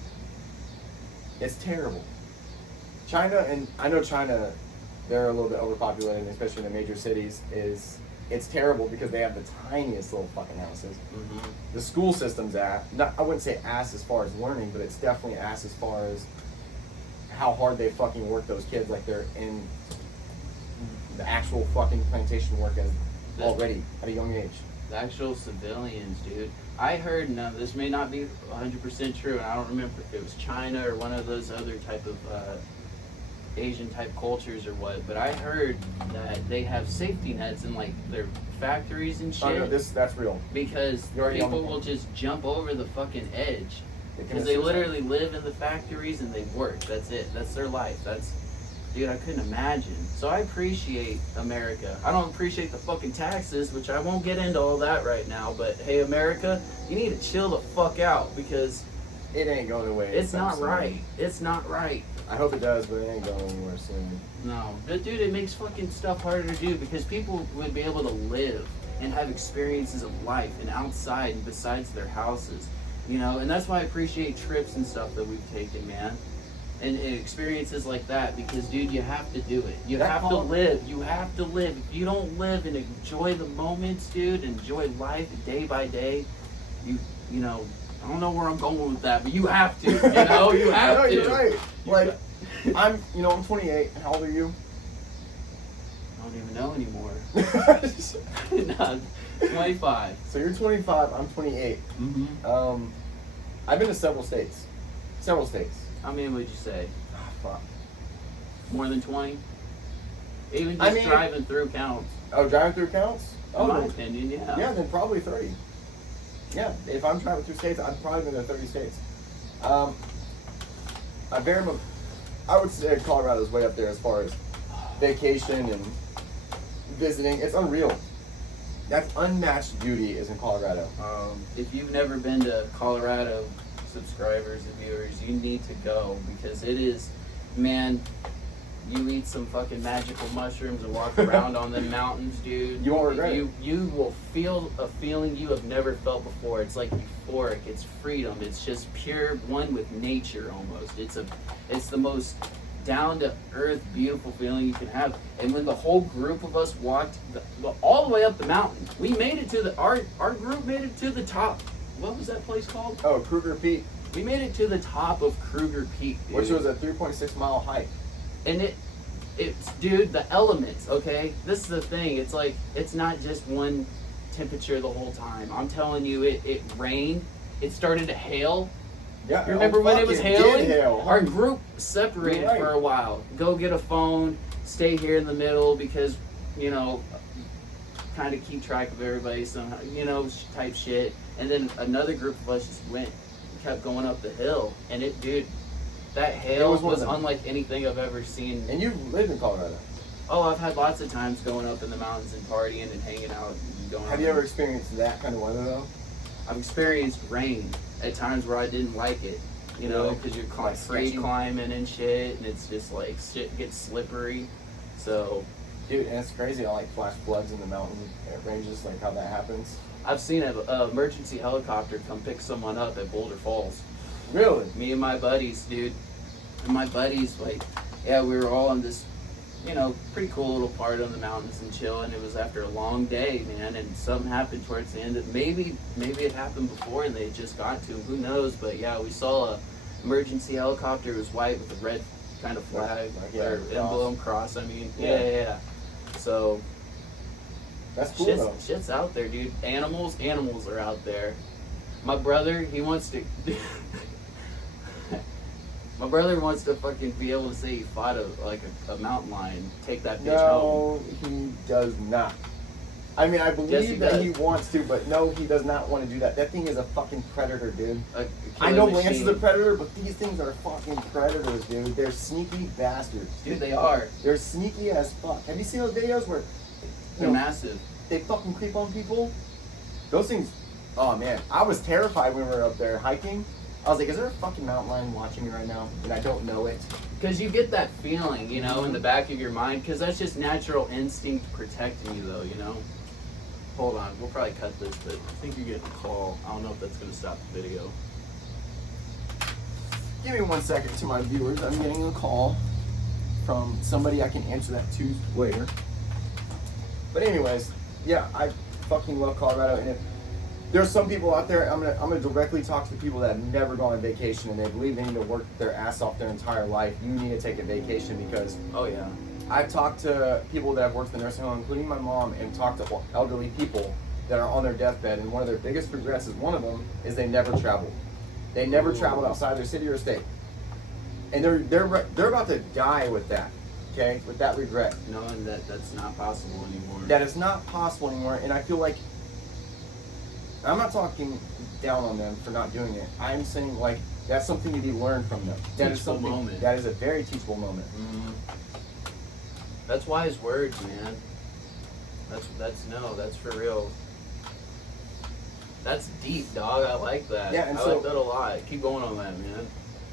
It's terrible. China, and I know China, they're a little bit overpopulated, especially in the major cities. It's terrible because they have the tiniest little fucking houses. Mm-hmm. The school system's I wouldn't say ass as far as learning, but it's definitely ass as far as how hard they fucking work those kids, like they're in the actual fucking plantation work already at a young age. The actual civilians, dude. I heard, now this may not be 100% true, and I don't remember if it was China or one of those other type of Asian type cultures or what, but I heard that they have safety nets in like their factories and shit. Oh no, that's real. Because You're already people on the will just jump over the fucking edge. They Because they literally live in the factories and they work. That's it. That's their life. Dude, I couldn't imagine. So I appreciate America. I don't appreciate the fucking taxes, which I won't get into all that right now. But hey, America, you need to chill the fuck out because it ain't going away. it's not right. It's not right. I hope it does, but it ain't going anywhere soon. No. But dude, it makes fucking stuff harder to do because people would be able to live and have experiences of life and outside and besides their houses. You know, and that's why I appreciate trips and stuff that we've taken, man. And experiences like that because, dude, you have to do it. You have to live. You have to live. If you don't live and enjoy the moments, dude, enjoy life day by day, you know, I don't know where I'm going with that, but you have to, you know, you have to. You're right. Like, I'm 28. How old are you? I don't even know anymore. No, 25. So you're 25. I'm 28. Mm-hmm. I've been to several states. How many would you say? Ah, fuck. More than 20? Even just driving through counts. Oh, driving through counts? In my opinion, yeah. Yeah, then probably 30. Yeah, if I'm traveling through states, I've probably been to 30 states. I would say Colorado's way up there as far as vacation and visiting. It's unreal. That's unmatched beauty is in Colorado. If you've never been to Colorado, subscribers and viewers, you need to go because it is, man, you eat some fucking magical mushrooms and walk around on the mountains, dude. You won't regret it. You will feel a feeling you have never felt before. It's like euphoric. It's freedom. It's just pure one with nature almost. It's the most down to earth, beautiful feeling you can have. And when the whole group of us walked all the way up the mountain, we made it to our group made it to the top. What was that place called? Oh, Kruger Peak. We made it to the top of Kruger Peak, dude. Which was a 3.6 mile hike. And it's dude, the elements, okay? This is the thing. It's like, it's not just one temperature the whole time. I'm telling you, it rained. It started to hail. Yeah. You remember when it was hailing? Hail. Our group separated for a while. Go get a phone, stay here in the middle because, you know, kind of keep track of everybody somehow, you know, type shit. And then another group of us just kept going up the hill. And that hail was unlike anything I've ever seen. And you lived in Colorado? Oh, I've had lots of times going up in the mountains and partying and hanging out and going. Have you ever experienced that kind of weather though? I've experienced rain at times where I didn't like it, you know, because you're free climbing and shit, and it's just like shit gets slippery. So, dude, and it's crazy how like flash floods in the mountain ranges, like how that happens. I've seen an emergency helicopter come pick someone up at Boulder Falls. Really? Me and my buddies, dude. And my buddies, like, yeah, we were all on this, you know, pretty cool little part on the mountains and chill. And it was after a long day, man. And something happened towards the end. Maybe it happened before and they just got to him. Who knows? But yeah, we saw a emergency helicopter. It was white with a red kind of flag or emblem cross. I mean, yeah. So that's cool though. Shit's out there, dude. Animals are out there. My brother, he wants to. My brother wants to fucking be able to say he fought a mountain lion. Take that bitch home. No, he does not. I mean, I believe that he wants to, but no, he does not want to do that. That thing is a fucking predator, dude. I know Lance is a predator, but these things are fucking predators, dude. They're sneaky bastards. Dude, they are. They're sneaky as fuck. Have you seen those videos where they're massive? They fucking creep on people? Those things, oh man. I was terrified when we were up there hiking. I was like, is there a fucking mountain lion watching me right now? And I don't know it. Because you get that feeling, you know, in the back of your mind. Because that's just natural instinct protecting you, though, you know? Hold on. We'll probably cut this, but I think you're getting a call. I don't know if that's going to stop the video. Give me 1 second to my viewers. I'm getting a call from somebody I can answer that to later. But anyways, yeah, I fucking love Colorado. And if there's some people out there, I'm gonna directly talk to the people that have never gone on vacation and they believe they need to work their ass off their entire life. You need to take a vacation because I've talked to people that have worked in the nursing home, including my mom, and talked to elderly people that are on their deathbed, and one of their biggest regrets is one of them is they never traveled. They never traveled outside their city or state, and they're about to die with that. Okay, with that regret, knowing that that's not possible anymore. That is not possible anymore, and I feel like. I'm not talking down on them for not doing it. I'm saying like that's something to be learned from them. That is something. Moment. That is a very teachable moment. Mm-hmm. That's wise words, man. That's for real. That's deep, dog. I like that. Yeah, and I like that a lot. Keep going on that, man.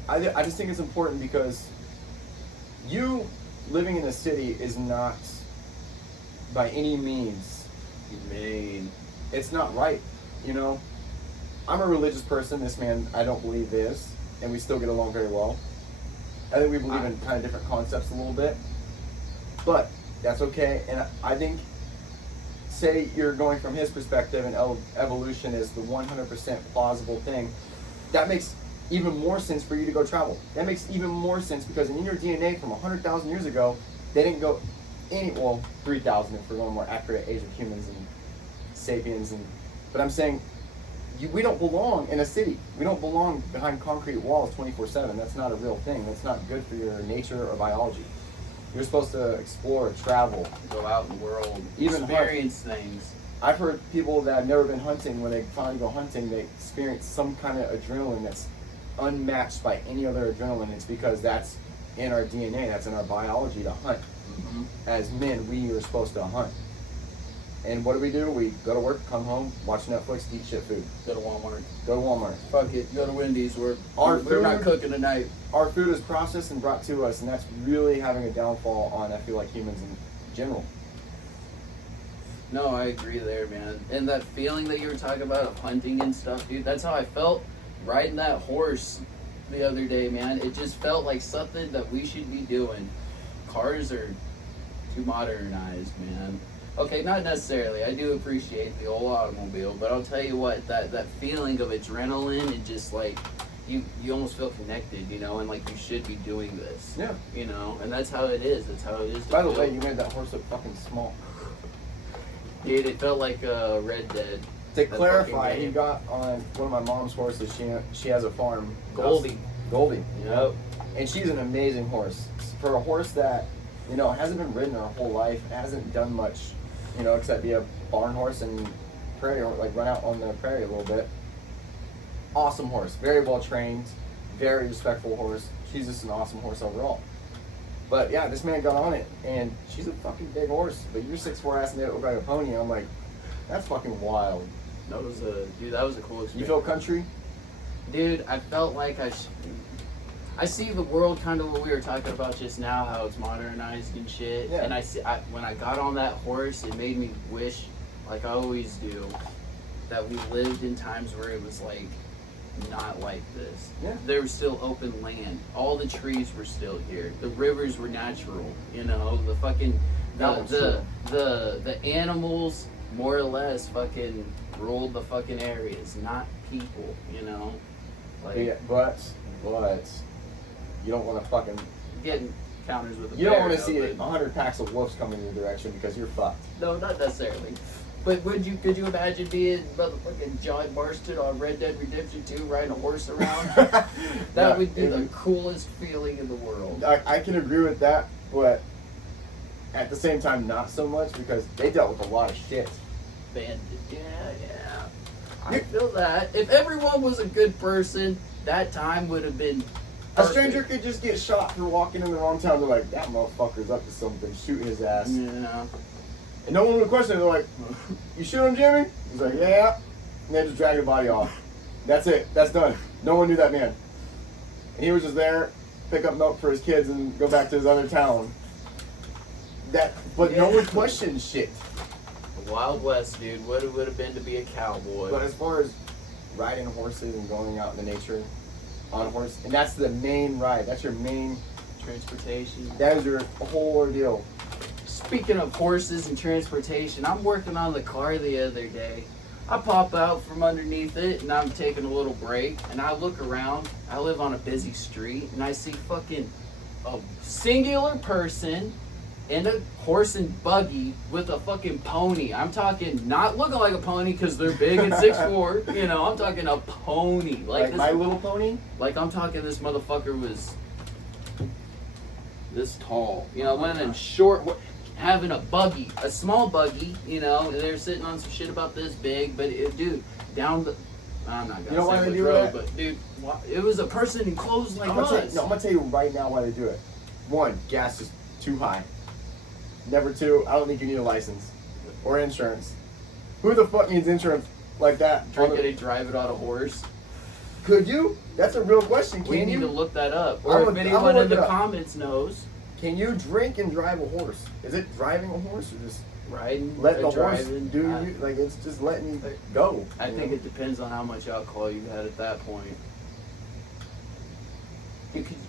I just think it's important because you living in the city is not by any means humane. It's not right. You know, I'm a religious person. This man, I don't believe is, and we still get along very well. I think we believe in kind of different concepts a little bit, but that's okay. And I think, say you're going from his perspective, and evolution is the 100% plausible thing. That makes even more sense for you to go travel. That makes even more sense because in your DNA from 100,000 years ago, they didn't go 3,000 if we're going more accurate age of humans and sapiens and. But I'm saying, we don't belong in a city. We don't belong behind concrete walls 24/7. That's not a real thing. That's not good for your nature or biology. You're supposed to explore, travel, go out in the world, even experience things. I've heard people that have never been hunting, when they finally go hunting, they experience some kind of adrenaline that's unmatched by any other adrenaline. It's because that's in our DNA. That's in our biology to hunt. Mm-hmm. As men, we are supposed to hunt. And what do? We go to work, come home, watch Netflix, eat shit food. Go to Walmart. Fuck it. Go to Wendy's. We're food, not cooking tonight. Our food is processed and brought to us, and that's really having a downfall on, I feel like, humans in general. No, I agree there, man. And that feeling that you were talking about of hunting and stuff, dude, that's how I felt riding that horse the other day, man. It just felt like something that we should be doing. Cars are too modernized, man. Okay, not necessarily. I do appreciate the old automobile, but I'll tell you what, that feeling of adrenaline and just like you almost feel connected, you know, and like you should be doing this. Yeah. You know, and that's how it is. That's how it is. By the way, you made that horse look fucking small. Dude, it felt like Red Dead. To clarify, he got on one of my mom's horses. She has a farm. Goldie. Yep. And she's an amazing horse. For a horse that, you know, hasn't been ridden her whole life, hasn't done much, you know, except be a barn horse and prairie, or like run out on the prairie a little bit. Awesome horse, very well trained, very respectful horse. She's just an awesome horse overall. But yeah, this man got on it, and she's a fucking big horse. But you're 6'4" ass and they look like a pony. I'm like, that's fucking wild. That was a cool experience. You feel country? Dude, I felt like I see the world kind of what we were talking about just now, how it's modernized and shit. Yeah. And when I got on that horse, it made me wish, like I always do, that we lived in times where it was like not like this. Yeah. There was still open land. All the trees were still here. The rivers were natural. You know, the fucking the animals more or less fucking ruled the fucking areas, not people. You know, like Yeah, but you don't want to fucking. getting counters with a You don't bear, want to see though, but- 100 packs of wolves coming in your direction because you're fucked. No, not necessarily. But could you imagine being motherfucking John Marston on Red Dead Redemption 2 riding a horse around? That Yeah, would be the coolest feeling in the world. I can agree with that, but at the same time, not so much because they dealt with a lot of shit. Bandit, yeah. I feel that. If everyone was a good person, that time would have been A perfect. stranger could just get shot for walking in the wrong town. They're like, that motherfucker's up to something, shooting his ass. Yeah. And no one would question it. They're like, you shoot him, Jimmy? He's like, yeah. And they just drag the body off. That's it. That's done. No one knew that man. And he was just there, pick up milk for his kids and go back to his other town. But no one questioned shit. The Wild West, dude. What it would have been to be a cowboy. But as far as riding horses and going out in the nature on horse, and that's the main ride. That's your main, Transportation. that is your whole ordeal. Speaking of horses and transportation, I'm working on the car the other day. I pop out from underneath it and I'm taking a little break and I look around. I live on a busy street and I see fucking a singular person in a horse and buggy with a fucking pony. I'm talking not looking like a pony because they're big and 6'4". You know, I'm talking a pony. Like this, My Little Pony? like I'm talking this motherfucker was this tall. You know, one of them short, having a buggy, a small buggy, you know, and they're sitting on some shit about this big, but it, dude, down the, I'm not You gonna know why say they which do road, that? but dude, it was a person in clothes like I'm gonna, us. I'm gonna tell you right now why they do it. One, gas is too high. Number two, I don't think you need a license or insurance. Who the fuck needs insurance like that? Drink it and drive it on a horse. Could you? That's a real question. We Can need to you? look that up. I'm Or if gonna anyone look in the it up. comments knows, Can you drink and drive a horse? Is it driving a horse or just riding, letting or the horse driving, do I- you? Like it's just letting you go. I you think know? it depends on how much alcohol you had at that point.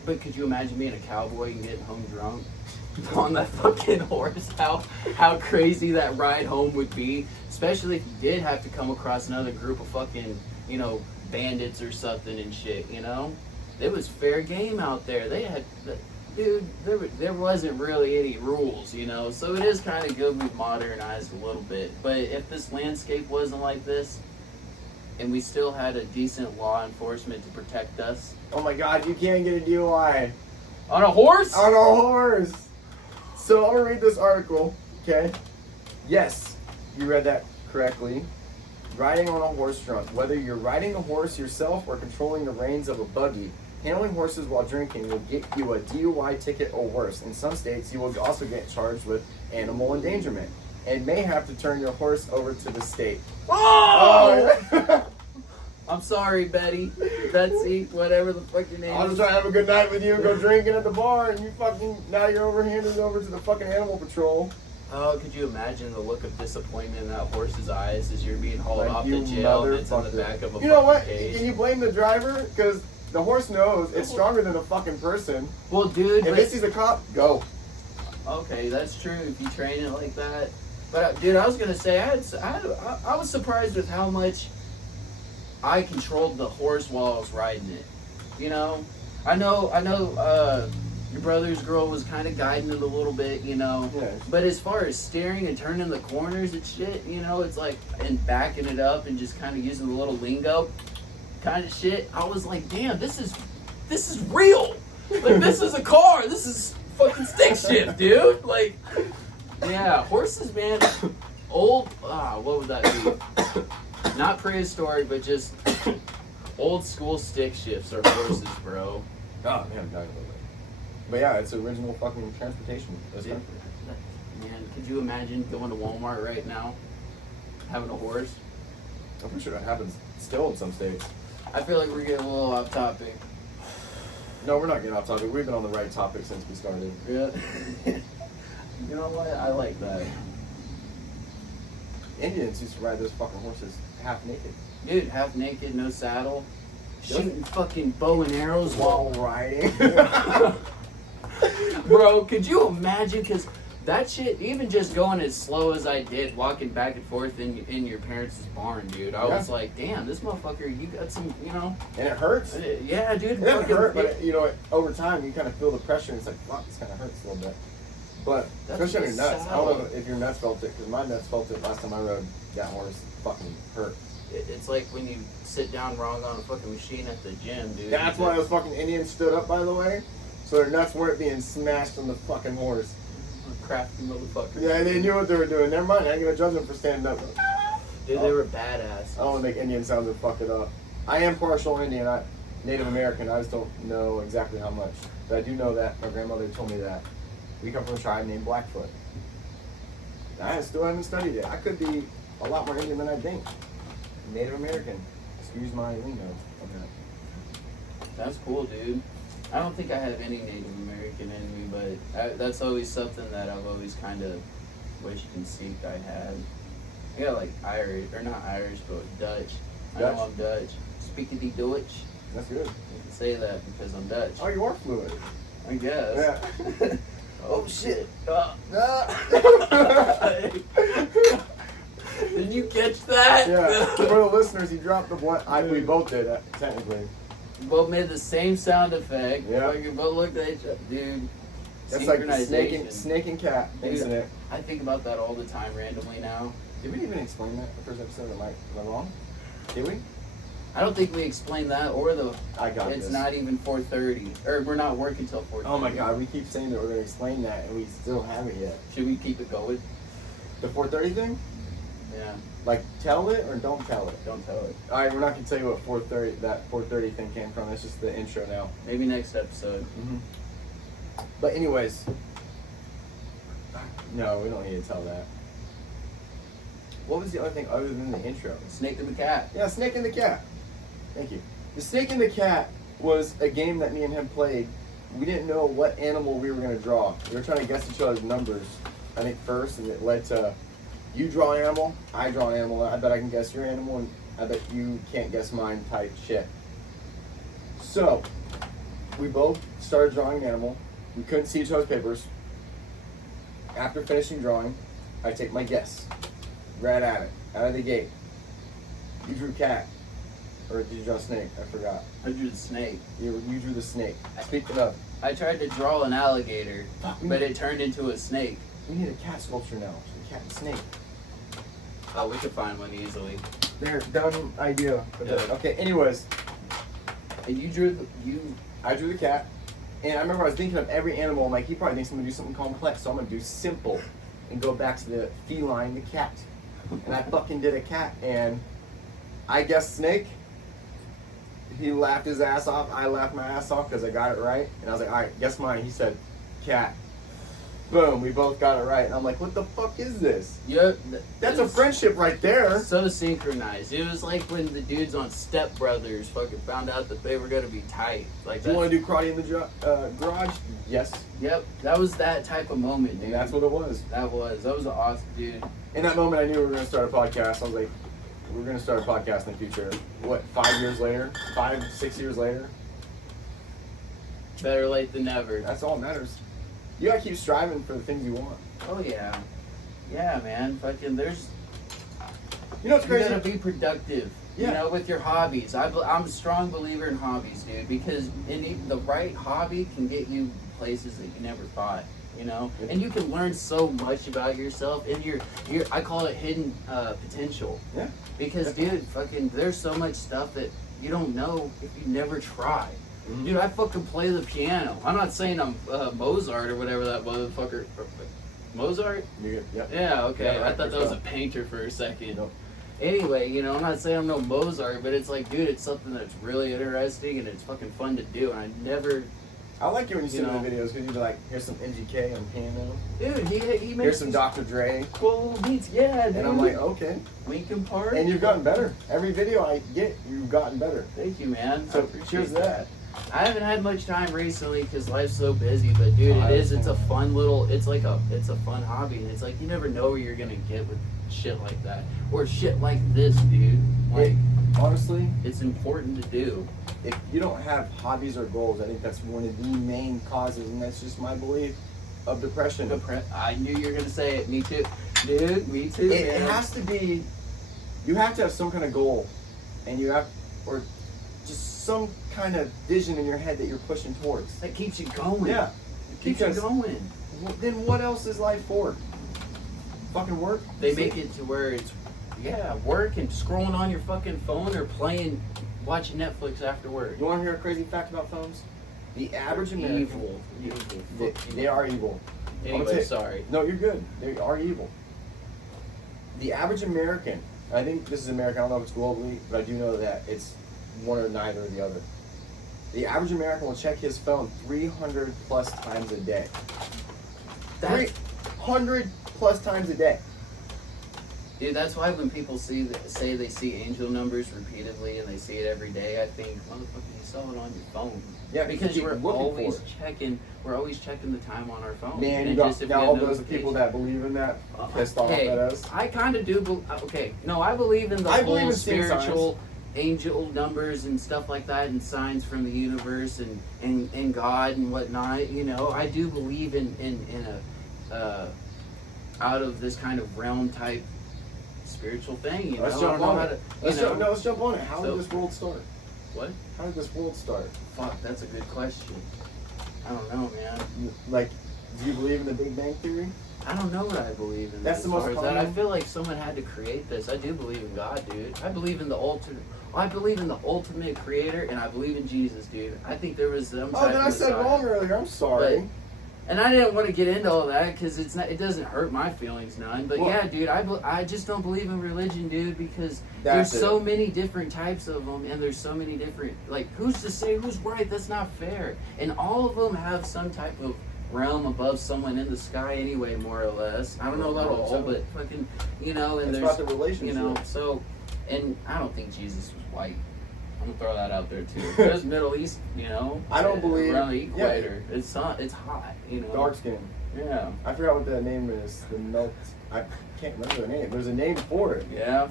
But could you imagine being a cowboy and getting home drunk on that fucking horse? How crazy that ride home would be, especially if you did have to come across another group of fucking, you know, bandits or something and shit. You know, it was fair game out there. They had, dude, there wasn't really any rules, you know. So it is kind of good we've modernized a little bit. But if this landscape wasn't like this, and we still had a decent law enforcement to protect us. Oh my god, you can't get a DUI On a horse? on a horse. So I'm gonna read this article. Okay. Yes, you read that correctly. Riding on a horse drunk. Whether you're riding the horse yourself or controlling the reins of a buggy, handling horses while drinking will get you a DUI ticket or worse. In some states, you will also get charged with animal endangerment and may have to turn your horse over to the state. Oh! I'm sorry, Betty, Betsy, whatever the fuck your name I was is. trying to have a good night with you and go drinking at the bar, and you fucking, now you're overhanded over to the fucking animal patrol. Oh, could you imagine the look of disappointment in that horse's eyes as you're being hauled Like, off you to jail and it's in the motherfucker. back of a You know what? fucking cage? Can you blame the driver? Because the horse knows it's stronger than the fucking person. Well, dude, If but- it sees a cop, go. okay, that's true if you train it like that. But dude, I was gonna say I was surprised with how much I controlled the horse while I was riding it. You know, I know. Your brother's girl was kind of guiding it a little bit, you know. Yeah. But as far as steering and turning the corners and shit, you know, it's like and backing it up and just kind of using the little lingo, kind of shit. I was like, damn, this is real. Like this is a car. This is fucking stick shift, dude. Like. Yeah, horses, man. Old, what would that be? Not prehistoric, but just old school stick shifts are horses, bro. Oh, man, I'm dying a little bit. But yeah, it's original fucking transportation. This Dude, country. man, could you imagine going to Walmart right now, having a horse? I'm pretty sure that happens still in some states. I feel like we're getting a little off topic. No, we're not getting off topic. We've been on the right topic since we started. Yeah. You know what? I like that. Indians used to ride those fucking horses half naked. Dude, half naked, no saddle. shooting fucking bow and arrows while riding. Bro, could you imagine? Because that shit, even just going as slow as I did, walking back and forth in your parents' barn, dude, I was like, damn, this motherfucker, you got some, you know. And it hurts. Yeah, dude. It doesn't hurt, but you know, over time you kind of feel the pressure, and it's like, fuck, this kind of hurts a little bit. But especially on your nuts. I don't know if your nuts felt it, because my nuts felt it last time I rode that horse. Fucking hurt. It's like when you sit down wrong on a fucking machine at the gym, dude. That's why those fucking Indians stood up, by the way, so their nuts weren't being smashed on the fucking horse. Crafty motherfuckers. Yeah, they knew what they were doing. Never mind, I ain't gonna judge them for standing up. Dude, they were badass. I don't want to make Indian sounds and fuck it up. I am partial Indian, Native American. I just don't know exactly how much. But I do know that my grandmother told me that we come from a tribe named Blackfoot. I still haven't studied it. I could be a lot more Indian than I think. Native American. Excuse my lingo on that. That's cool, dude. I don't think I have any Native American in me, but that's always something that I've always kind of wished and seeked I had. I got like Irish, or not Irish, but Dutch. I know I'm Dutch. Speaking the Deutsch. That's good. You can say that because I'm Dutch. Oh, you are fluid. I guess. Yeah. Oh shit. Did you catch that? Yeah. For the listeners, he dropped the one. We both did, technically. We both made the same sound effect. Yeah. We both looked at each other. Dude. That's like the snake and cat incident. I think about that all the time randomly now. Did we even explain that the first episode? Am I wrong? Did we? I don't think we explained that, or it's not even 4:30, or we're not working till 4:30. Oh my god, we keep saying that we're going to explain that, and we still haven't yet. Should we keep it going? The 4:30 thing? Yeah. Like, tell it or don't tell it? Don't tell it. Alright, we're not going to tell you what 4:30 that 4:30 thing came from. That's just the intro now. Maybe next episode. Mm-hmm. But anyways, no, we don't need to tell that. What was the other thing other than the intro? Snake and the Cat. Yeah, Snake and the Cat. Thank you. The Snake and the Cat was a game that me and him played. We didn't know what animal we were going to draw. We were trying to guess each other's numbers, I think, first, and it led to you draw an animal, I draw an animal, I bet I can guess your animal, and I bet you can't guess mine type shit. So, we both started drawing an animal. We couldn't see each other's papers. After finishing drawing, I take my guess. Right at it, out of the gate. You drew cat. Or did you draw snake? I forgot. I drew the snake. You drew the snake. Speaking of, I tried to draw an alligator, but it turned into a snake. we need a cat sculpture now. So cat and snake. Oh, we could find one easily. There, dumb idea. Yeah. Okay, anyways. And you drew I drew the cat. And I remember I was thinking of every animal. I'm like, he probably thinks I'm going to do something complex. So I'm going to do simple. And go back to the feline, the cat. And I fucking did a cat. And I guessed snake. He laughed his ass off. I laughed my ass off because I got it right. And I was like, all right, guess mine. He said, cat. Boom, we both got it right. And I'm like, what the fuck is this? Yeah, That's a friendship right there. So synchronized. It was like when the dudes on Step Brothers fucking found out that they were gonna be tight. Like, Do you want to do karate in the garage? Yes. Yep, that was that type of moment, dude. And that's what it was. That was an awesome dude. In that moment, I knew we were going to start a podcast. I was like, we're going to start a podcast in the future. What, 5 years later? 5, 6 years later? Better late than never. That's all that matters. You got to keep striving for the things you want. Oh yeah, yeah, man. Fucking there's. You know what's You crazy? gotta be productive. Yeah. You know, with your hobbies. I'm a strong believer in hobbies, dude, because the right hobby can get you places that you never thought. You know, Yep. and you can learn so much about yourself and your I call it hidden potential. Yeah. Because, dude, fucking, there's so much stuff that you don't know if you never try. Mhm. Dude, I fucking play the piano. I'm not saying I'm Mozart or whatever that motherfucker. Mozart? You're good. Yep. Yeah, okay. Yeah, right, I thought for that was a sure. painter for a second. Nope. Anyway, you know, I'm not saying I'm no Mozart, but it's like, dude, it's something that's really interesting and it's fucking fun to do. And I never, I like it when you see You the know. videos because you're like, here's some MGK on piano. dude, he Here's makes some Dr. Dre. cool beats. Yeah, dude. And I'm like, okay. Linkin Park. And you've gotten better. Every video I get, you've gotten better. Thank you, man. I So appreciate cheers to that. I haven't had much time recently because life's so busy, but dude, it's a fun it's a fun hobby, and it's like you never know where you're gonna get with shit like that or shit like this, dude. Like, honestly, It's important to do. if you don't have hobbies or goals, I think that's one of the main causes, and that's just my belief, of depression. I knew you were gonna say it. Me too, dude. Me too. It man. has to be, you have to have some kind of goal, and you have, or just some kind of vision in your head that you're pushing towards. That keeps you going. Yeah. It keeps Because- you going. Then what else is life for? Fucking work? They make it to where it's work and scrolling on your fucking phone or watching Netflix after work. You want to hear a crazy fact about phones? The average American. Evil. They are evil. Anyway, sorry. No, you're good. They are evil. The average American, I think this is American, I don't know if it's globally, but I do know that it's one or neither or the other. The average American will check his phone 300 plus times a day. That's, 300 plus times a day. dude, that's why when people say they see angel numbers repeatedly and they see it every day, I think, motherfucker, you saw it on your phone. Yeah, Because keep we're looking always for it. checking. We're always checking the time on our phone. Man, And you got just if now we all have those people notifications- that believe in that pissed off Hey, at us. I kind of do. Okay, no, I believe in the I believe whole in seeing spiritual angel numbers and stuff like that, and signs from the universe and God and whatnot. You know, I do believe in a out of this kind of realm type spiritual thing. You Let's know, jump I don't know on how it. to. Let's jump on it. How So- did this world start? What? How did this world start? Fuck, that's a good question. I don't know, man. Like, do you believe in the Big Bang Theory? I don't know what I believe in. That's as the most far as that. I common- feel like someone had to create this. I do believe in God, dude. I believe in the ultimate. I believe in the ultimate creator, and I believe in Jesus, dude. I think there was some. Oh, type then of I said Messiah. wrong earlier. I'm sorry. And I didn't want to get into all that because it's not. It doesn't hurt my feelings none. But Well- yeah, dude, I just don't believe in religion, dude, because That's there's so it. many different types of them, and there's so many different. Like, who's to say who's right? That's not fair. And all of them have some type of realm above someone in the sky anyway, more or less. I don't know about all, but fucking, you know, and It's there's, about the relationship. you know, so, and I don't think Jesus was white. I'm gonna throw that out there too. There's Middle East, you know. I don't believe- around the yeah. equator. It's hot, you know. Dark skin. Yeah. I forgot what that name is. The melt. I can't remember the name. There's a name for it. Yeah.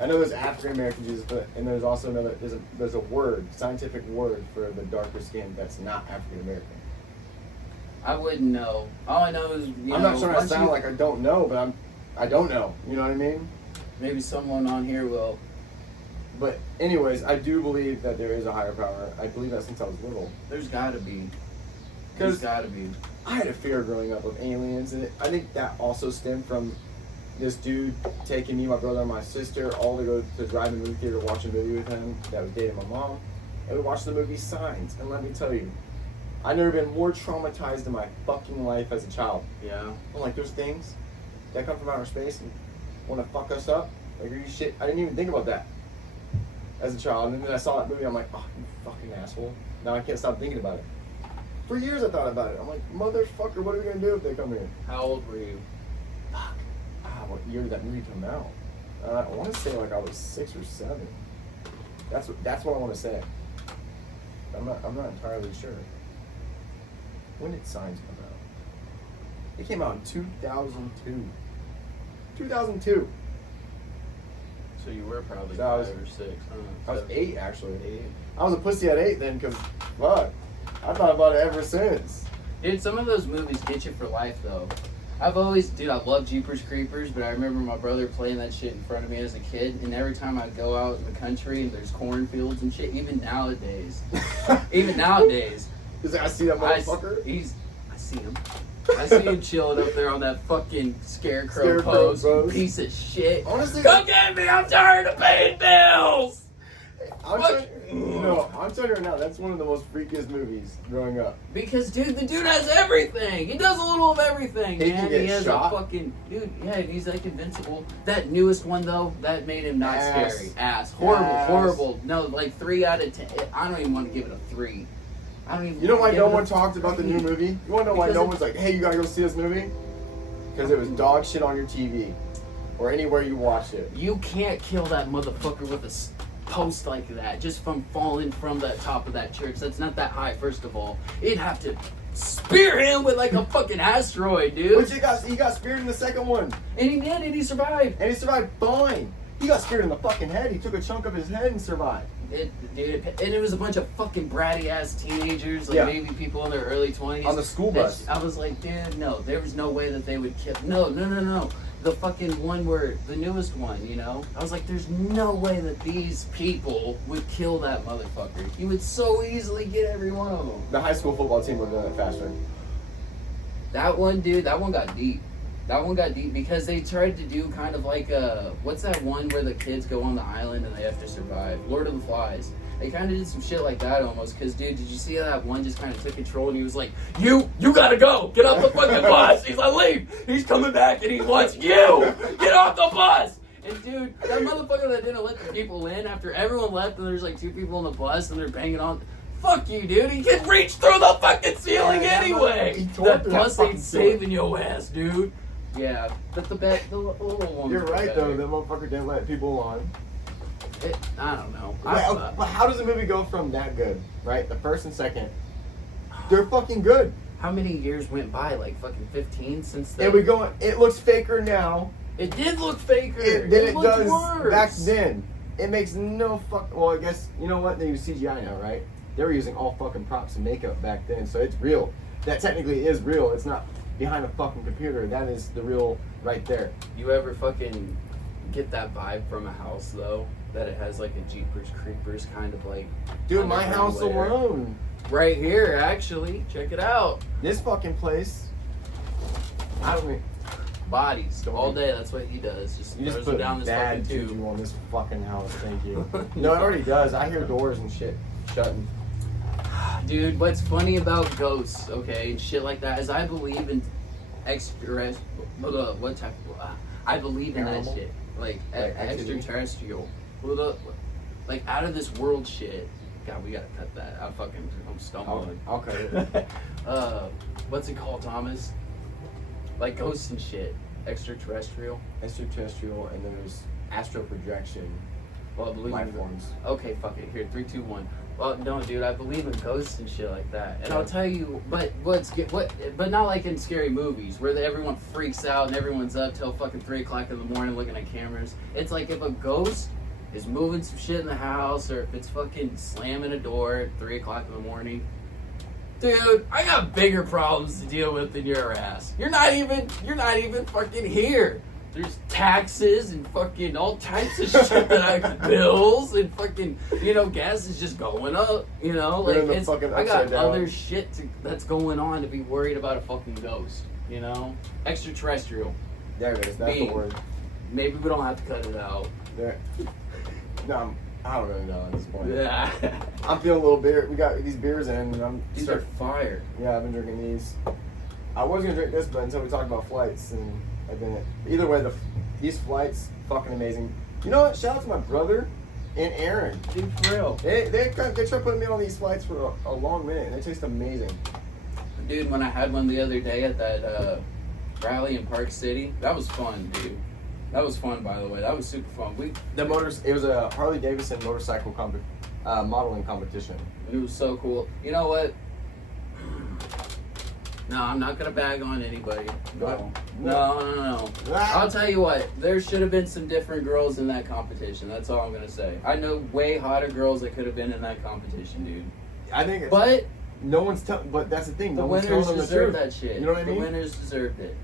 I know there's African American Jesus, but and there's also another. There's a word, scientific word for the darker skin that's not African American. I wouldn't know. All I know is I'm not trying to sound like I don't know, but I don't know. You know what I mean? maybe someone on here will. But anyways, I do believe that there is a higher power. I believe that since I was little. There's gotta be. 'Cause- There's gotta be. I had a fear growing up of aliens, and I think that also stemmed from this dude taking me, my brother, and my sister all to go to drive-in movie theater to watch a movie with him that was dating my mom. And we watched the movie Signs, and let me tell you, I've never been more traumatized in my fucking life as a child. Yeah. I'm like, there's things that come from outer space and want to fuck us up. Like, are you shit? I didn't even think about that as a child. And then I saw that movie, I'm like, oh, you fucking asshole. Now I can't stop thinking about it. For years I thought about it. I'm like, motherfucker, what are we going to do if they come here? How old were you? Fuck. What year did that movie come out? I want to say like I was 6 or 7. That's what I want to say. I'm not entirely sure. When did Signs come out? It came out in 2002. 2002. So you were probably So I was- 5 or 6. I was Seven. 8 actually. 8. I was a pussy at 8 then, cause fuck, I thought about it ever since. Dude, some of those movies get you for life, though. I love Jeepers Creepers, but I remember my brother playing that shit in front of me as a kid, and every time I go out in the country and there's cornfields and shit, even nowadays, Cause I see that motherfucker. I see him. I see him chilling up there on that fucking scarecrow post, post. piece of shit. Honestly, Come get me! I'm tired of paying bills! I'm What? telling you right now, that's one of the most freakiest movies growing up. Because, dude, the dude has everything. He does a little of everything, He man. can get He has shot. a fucking dude. Yeah, he's like invincible. That newest one though, that made him not Ass. scary. Ass, horrible, Ass. horrible. No, like 3 out of 10. I don't even want to give it a 3. I don't even. You know why wanna no give it one a talked about the 3. new movie? You wanna know why Because no it- one's like, hey, you gotta go see this movie? Because it was dog shit on your TV. Or anywhere you watch it. You can't kill that motherfucker with a post like that just from falling from the top of that church. That's not that high, first of all. You'd have to spear him with like a fucking asteroid, dude. But he got speared in the second one. And he did, and he survived. And he survived fine. He got speared in the fucking head. He took a chunk of his head and survived. Dude, and it was a bunch of fucking bratty ass teenagers, like Yeah. maybe people in their early 20s. On the school bus. I was like, dude, no, there was no way that they would kill. No. The fucking one where, the newest one, you know? I was like, there's no way that these people would kill that motherfucker. He would so easily get every one of them. The high school football team would have done it faster. That one, dude, that one got deep. That one got deep because they tried to do kind of like what's that one where the kids go on the island and they have to survive? Lord of the Flies. They kind of did some shit like that almost. Because, dude, did you see how that one just kind of took control and he was like, you gotta go. Get off the fucking bus. He's like, leave. He's coming back and he wants you. Get off the bus. And, dude, that motherfucker that didn't let the people in after everyone left and there's like 2 people on the bus and they're banging on. Fuck you, dude. He can reach through the fucking ceiling anyway. That bus ain't saving your ass, dude. Yeah, but the little one. You're right, though. That motherfucker didn't let people on. I don't know. But how does the movie go from that good, right? The first and second, they're fucking good. How many years went by? Like fucking 15 since then? And we go. It looks faker now It did look faker. than it looked does worse. back then. It makes no fuck. Well, I guess you know what? They use CGI now, right? They were using all fucking props and makeup back then, so it's real. That technically is real. It's not behind a fucking computer. That is the real right there. You ever fucking get that vibe from a house though? That it has like a Jeepers Creepers kind of like. Dude, my underground house lair? alone. Right here, actually. Check it out. This fucking place. I don't mean. Bodies all day. That's what he does. Just You just throws put them down this bad fucking tube. juju on this fucking house. Thank you. No, it already does. I hear doors and shit shutting. Dude, what's funny about ghosts, okay, and shit like that, is I believe in extra. What type of. I believe in that Paranormal? shit. Like activity? extraterrestrial. Like out of this world shit. God, we gotta cut that. I'm stumbling. I'll cut it. What's it called, Thomas? Like ghosts and shit. Extraterrestrial. Extraterrestrial, and then there's astral projection. Well, I believe Life in forms. Okay, fuck it. Here, 3, 2, 1. Well, no, dude, I believe in ghosts and shit like that. And I'll tell you, but but not like in scary movies where everyone freaks out and everyone's up till fucking 3 o'clock in the morning looking at cameras. It's like if a ghost is moving some shit in the house or if it's fucking slamming a door at 3 o'clock in the morning. Dude, I got bigger problems to deal with than your ass. You're not even fucking here. There's taxes and fucking all types of shit that I bills and fucking, gas is just going up, like You're in the it's, fucking I got upside down. other shit that's going on to be worried about a fucking ghost, extraterrestrial. There it is. That's Being. the word. Maybe we don't have to cut it out. There. No, I don't really know at this point. Yeah. I'm feeling a little beer. We got these beers in, and I'm. These are fire. Yeah, I've been drinking these. I was gonna drink this, but until we talked about flights, and I didn't. Either way, these flights fucking amazing. You know what? Shout out to my brother and Aaron. Dude, for real. They tried putting me on these flights for a long minute, and they taste amazing. Dude, when I had one the other day at that rally in Park City, that was fun, dude. That was fun, by the way. That was super fun. It was a Harley Davidson motorcycle modeling competition. It was so cool. You know what? No, I'm not gonna bag on anybody. No. I'll tell you what. There should have been some different girls in that competition. That's all I'm gonna say. I know way hotter girls that could have been in that competition, dude. I think it's, But no one's telling. But that's the thing. the No one's winners telling them the deserved truth. that shit. You know what I mean? The winners deserved it.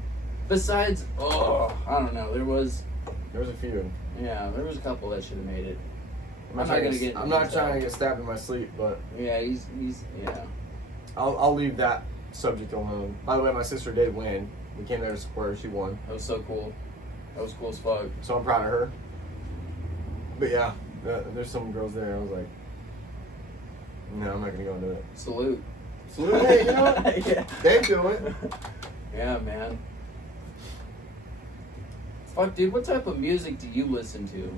Besides, I don't know. There was a few. there was a couple that should have made it. I'm not trying to get stabbed in my sleep, but Yeah, he's I'll leave that subject alone. By the way, my sister did win. We came there to support her. She won, That was so cool. That was cool as fuck. so I'm proud of her. But yeah, there's some girls there. I was like, no, I'm not gonna go into it. Salute. Hey, you know what? Yeah. They do it. Yeah, man. Fuck, dude, what type of music do you listen to?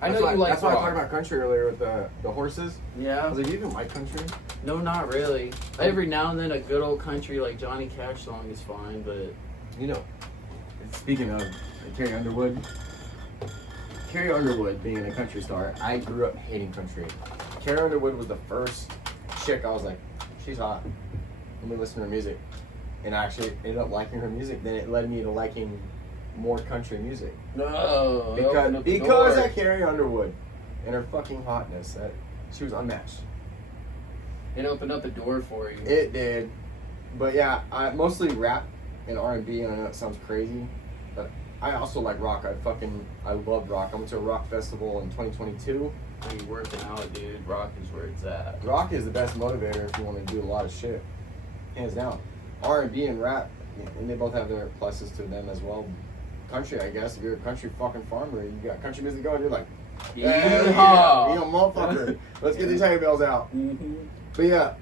I know you like That's why I rock. talked about country earlier with the horses. I Yeah? was like, you even like country? No, not really. Every now and then a good old country like Johnny Cash song is fine, but... You know, speaking of Carrie Underwood being a country star, I grew up hating country. Carrie Underwood was the first chick I was like, she's hot. Let me listen to her music. And I actually ended up liking her music. Then it led me to liking more country music. No, Because of Carrie Underwood and her fucking hotness. She was unmatched. It opened up a door for you. It did. But yeah, I mostly rap and R&B, and I know it sounds crazy, but I also like rock. I love rock. I went to a rock festival in 2022. When you're working out, dude, rock is where it's at. Rock is the best motivator if you want to do a lot of shit. Hands down. R&B and rap, and they both have their pluses to them as well. Country, I guess. If you're a country fucking farmer, you got country music going, you're like, yeah, you know, motherfucker. Let's get these hay bales out. Mm-hmm. But yeah,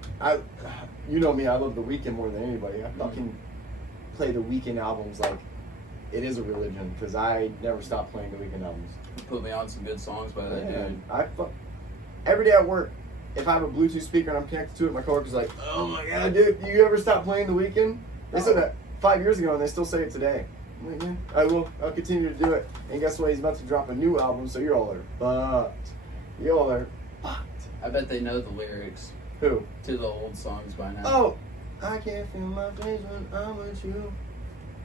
you know me, I love The Weeknd more than anybody. I fucking play The Weeknd albums like it is a religion, because I never stop playing The Weeknd albums. You put me on some good songs by that dude. Every day at work, if I have a Bluetooth speaker and I'm connected to it, my coworker's like, "Oh my god, dude, you ever stop playing The Weeknd?" They said that 5 years ago, and they still say it today. I'm like, yeah, I will. I'll continue to do it. And guess what? He's about to drop a new album, so you're all are fucked. Y'all are fucked. I bet they know the lyrics Who? to the old songs by now. Oh, I can't feel my face when I'm with you,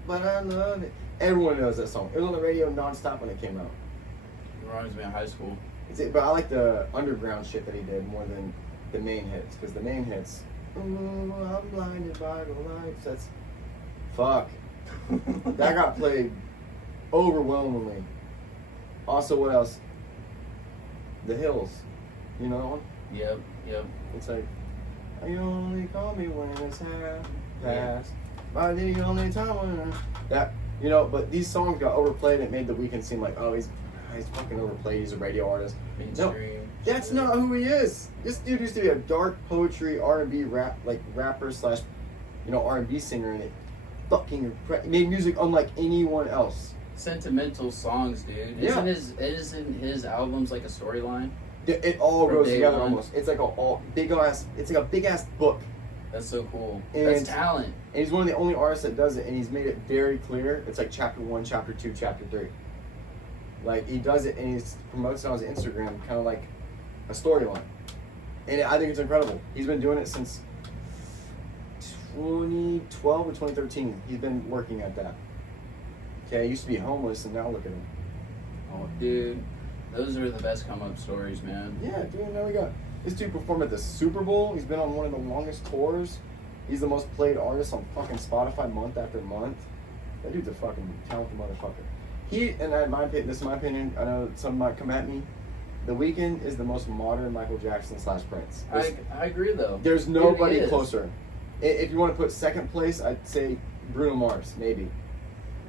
but I love it. Everyone knows that song. It was on the radio nonstop when it came out. It reminds me of high school. But I like the underground shit that he did more than the main hits, because the main hits, ooh, I'm blinded by the lights. That's fuck. That got played overwhelmingly. Also, what else? The Hills. You know that one? Yep. It's like, you only call me when it's half past. By the only time when that, you know. But these songs got overplayed. And it made The Weeknd seem like, oh, he's fucking overplayed. He's a radio artist. Mainstream. No, that's not who he is. This dude used to be a dark poetry R&B rapper slash, R&B singer, and it fucking made music unlike anyone else. Sentimental songs, dude. Yeah. Isn't his albums like a storyline? It all From goes day together one. almost. It's like it's like a big ass book. That's so cool. And That's talent. And he's one of the only artists that does it, and he's made it very clear. It's like chapter 1, chapter 2, chapter 3. Like, he does it, and he promotes it on his Instagram, kind of like a storyline. And I think it's incredible. He's been doing it since 2012 or 2013. He's been working at that. Okay, he used to be homeless, and now look at him. Oh, dude. Those are the best come-up stories, man. Yeah, dude, now we got... This dude performed at the Super Bowl. He's been on one of the longest tours. He's the most played artist on fucking Spotify month after month. That dude's a fucking talented motherfucker. This is my opinion, I know some might come at me. The Weeknd is the most modern Michael Jackson / Prince. I agree, though. There's nobody It is. closer. If you want to put second place, I'd say Bruno Mars, maybe.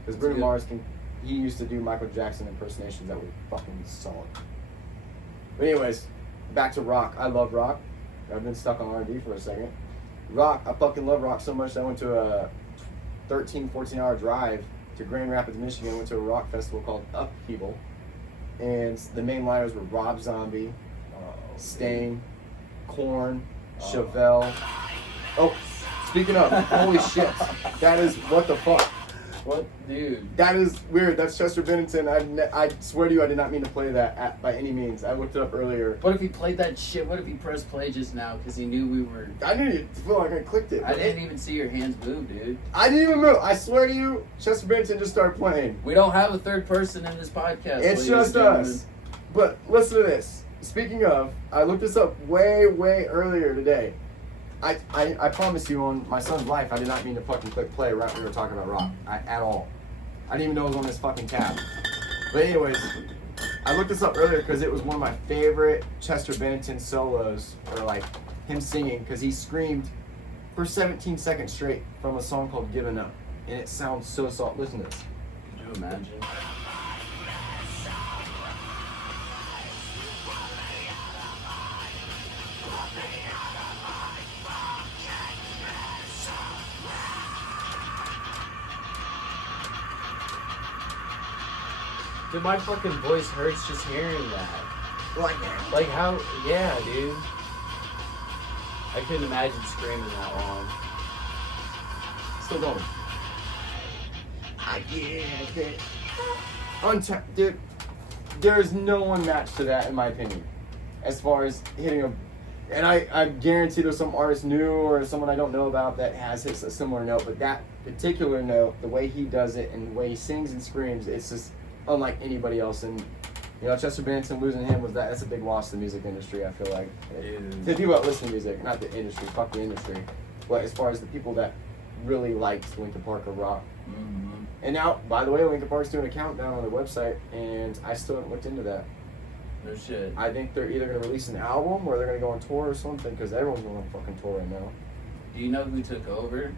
Because Bruno Mars he used to do Michael Jackson impersonations that were fucking solid. But anyways, back to rock. I love rock. I've been stuck on R&B for a second. Rock, I fucking love rock so much that I went to a 14 hour drive to Grand Rapids, Michigan. Went to a rock festival called Upheaval. And the main liners were Rob Zombie, Sting, Korn, Chevelle. Oh, speaking of, holy shit. That is, what the fuck? What? Dude. That is weird. That's Chester Bennington. I swear to you, I did not mean to play that by any means. I looked it up earlier. What if he played that shit? What if he pressed play just now because he knew we were... I didn't feel like I clicked it. I didn't even see your hands move, dude. I didn't even move. I swear to you, Chester Bennington just started playing. We don't have a third person in this podcast. It's ladies just and gentlemen. us. But listen to this. Speaking of, I looked this up way earlier today. I promise you on my son's life, I did not mean to fucking click play right when we were talking about rock. At all. I didn't even know it was on this fucking tab. But anyways, I looked this up earlier because it was one of my favorite Chester Bennington solos, or like him singing, because he screamed for 17 seconds straight from a song called Giving Up. And it sounds so soft. Listen to this. Could you imagine? Dude, my fucking voice hurts just hearing that. Like how, yeah, dude. I couldn't imagine screaming that long. Still going. I get it. Dude, there's no one matched to that in my opinion. As far as hitting And I guarantee there's some artist new or someone I don't know about that has hits a similar note, but that particular note, the way he does it and the way he sings and screams, it's just unlike anybody else. And you know, Chester Bennington, losing him that's a big loss to the music industry, I feel like. Dude. The people that listen to music, not the industry, fuck the industry. But as far as the people that really liked Linkin Park or rock. Mm-hmm. And now, by the way, Linkin Park's doing a countdown on their website, and I still haven't looked into that. No shit. I think they're either going to release an album or they're going to go on tour or something, because everyone's going on fucking tour right now. Do you know who took over?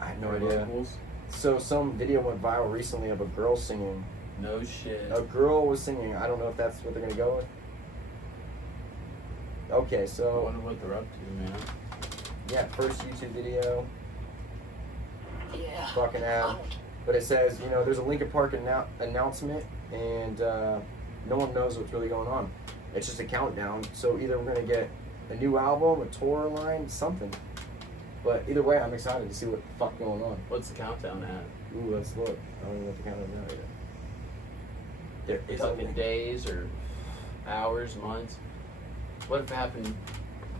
I have no their idea. vocals? So some video went viral recently of a girl singing. No shit. A girl was singing. I don't know if that's what they're going to go with. Okay, I so wonder what they're up to, man. yeah, first YouTube video, Yeah. fucking ad. But it says, you know, there's a Linkin Park announcement, and no one knows what's really going on. It's just a countdown. So either we're gonna get a new album, a tour line, something. But either way, I'm excited to see what the fuck going on. What's the countdown at? Ooh, let's look. I don't even know what the countdown is yet. There is a Fucking link. days or hours, months? What if it happened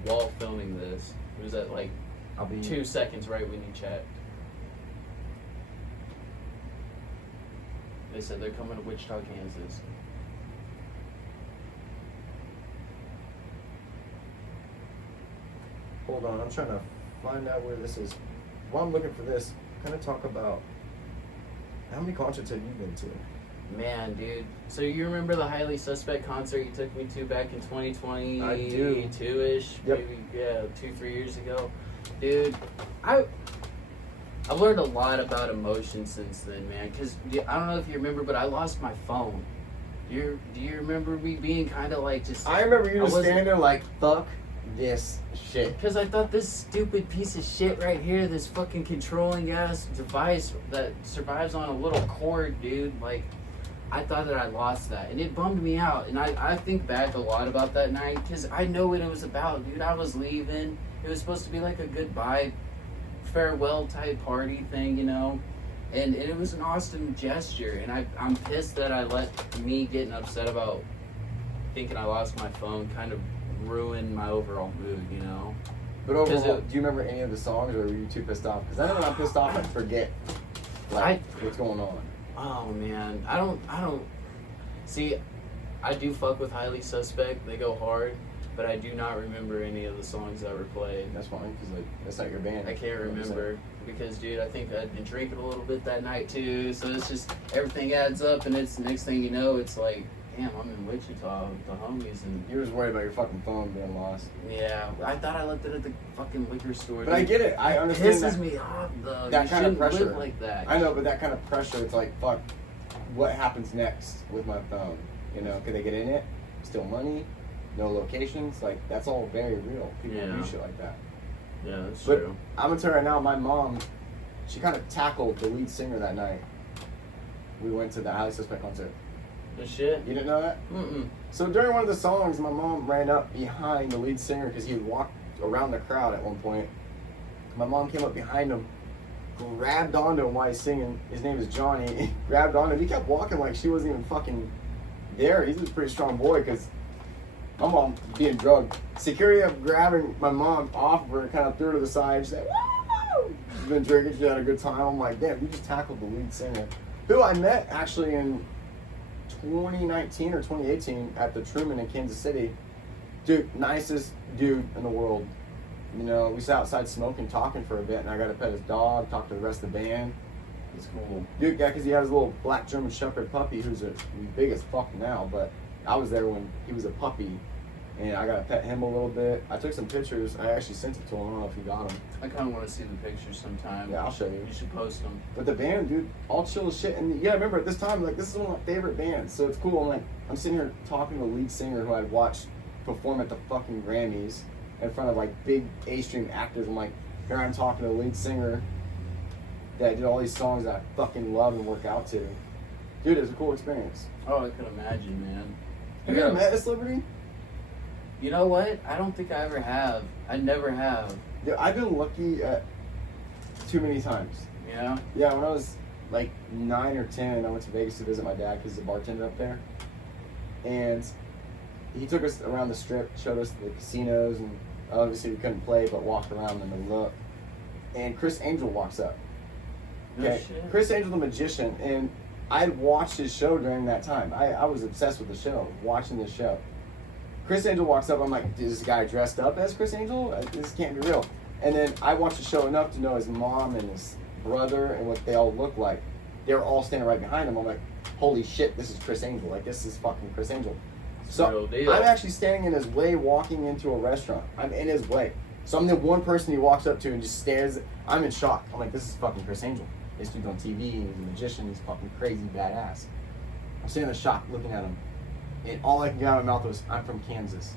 while filming this? It was at like I'll be 2 seconds right when you checked. They said they're coming to Wichita, Kansas. Hold on, I'm trying to find out where this is. While I'm looking for this, kind of talk about how many concerts have you been to? Man, dude. So you remember the Highly Suspect concert you took me to back in 2022 I do. ish? Yep. Maybe, yeah, 2-3 years ago. Dude, I've learned a lot about emotion since then, man. Because I don't know if you remember, but I lost my phone. Do you remember me being kind of like just... I remember you I just wasn't- standing there like, fuck this shit. Because I thought this stupid piece of shit right here, this fucking controlling ass device that survives on a little cord, dude, like, I thought that I lost that. And it bummed me out. And I think back a lot about that night because I know what it was about, dude. I was leaving. It was supposed to be like a goodbye, farewell type party thing, you know? And it was an awesome gesture. And I'm pissed that I let me getting upset about thinking I lost my phone kind of ruin my overall mood, you know? But overall, it- do you remember any of the songs, or were you too pissed off? Because I know when I'm pissed off, I forget like what's going on. Oh man, I don't see. I do fuck with Highly Suspect. They go hard, but I do not remember any of the songs that were played. That's fine, because like that's not your band. I can't You know what I'm saying? remember because, dude, I think I'd been drinking a little bit that night too. So it's just everything adds up, and it's next thing you know, it's like, damn, I'm in Wichita with the homies, and You're just worried about your fucking phone being lost. yeah, I thought I left it at the fucking liquor store. But I dude. get it. I It understand pisses that. me off though. That You kind of shouldn't pressure. live like that. I know, but that kind of pressure, it's like, fuck, what happens next with my phone? You know, could they get in it? Steal money? No locations? Like, that's all very real. People Yeah. do shit like that. Yeah, that's But true. I'm gonna tell you right now, my mom, she kind of tackled the lead singer that night. We went to the Highly Suspect concert. The shit. You didn't know that? Mm-mm. So during one of the songs, my mom ran up behind the lead singer because he had walked around the crowd at one point. My mom came up behind him, grabbed onto him while he's singing. His name is Johnny. Grabbed onto him. He kept walking like she wasn't even fucking there. He's a pretty strong boy because my mom being drugged. Security up grabbing my mom off of her, kind of threw her to the side. She's like, woo! She's been drinking. She had a good time. I'm like, damn, you just tackled the lead singer, who I met actually in 2019 or 2018 at the Truman in Kansas City. Dude, nicest dude in the world. You know, we sat outside smoking, talking for a bit, and I got to pet his dog, talk to the rest of the band. It's cool. Dude, yeah, because he has a little black German Shepherd puppy who's big as fuck now, but I was there when he was a puppy, and I got to pet him a little bit. I took some pictures. I actually sent it to him. I don't know if he got them. I kind of want to see the pictures sometime. Yeah, I'll show you. You should post them. But the band, dude, all chill as shit. And yeah, I remember at this time, like, this is one of my favorite bands. So it's cool. I'm sitting here talking to the lead singer who I'd watched perform at the fucking Grammys in front of like big A-stream actors. I'm like, here I'm talking to the lead singer that did all these songs that I fucking love and work out to. Dude, it was a cool experience. Oh, I could imagine, man. Have you ever met Miss Liberty? You know what? I don't think I ever have. I never have. Dude, I've been lucky at too many times. Yeah? Yeah, when I was like 9 or 10, I went to Vegas to visit my dad because he's a bartender up there. And he took us around the strip, showed us the casinos and Obviously, we couldn't play, but walked around and look. And Chris Angel walks up. No Okay, shit. Chris Angel, the magician, and I watched his show during that time. I was obsessed with the show, watching this show. Chris Angel walks up. I'm like, is this guy dressed up as Chris Angel? This can't be real. And then I watched the show enough to know his mom and his brother and what they all look like. They were all standing right behind him. I'm like, holy shit, this is Chris Angel. Like, this is fucking Chris Angel. So Real deal. I'm actually standing in his way, walking into a restaurant. I'm in his way. So I'm the one person he walks up to and just stares. I'm in shock. I'm like, this is fucking Chris Angel. This dude's on TV. He's a magician. He's fucking crazy badass. I'm standing in shock looking at him. And all I can get out of my mouth was, I'm from Kansas.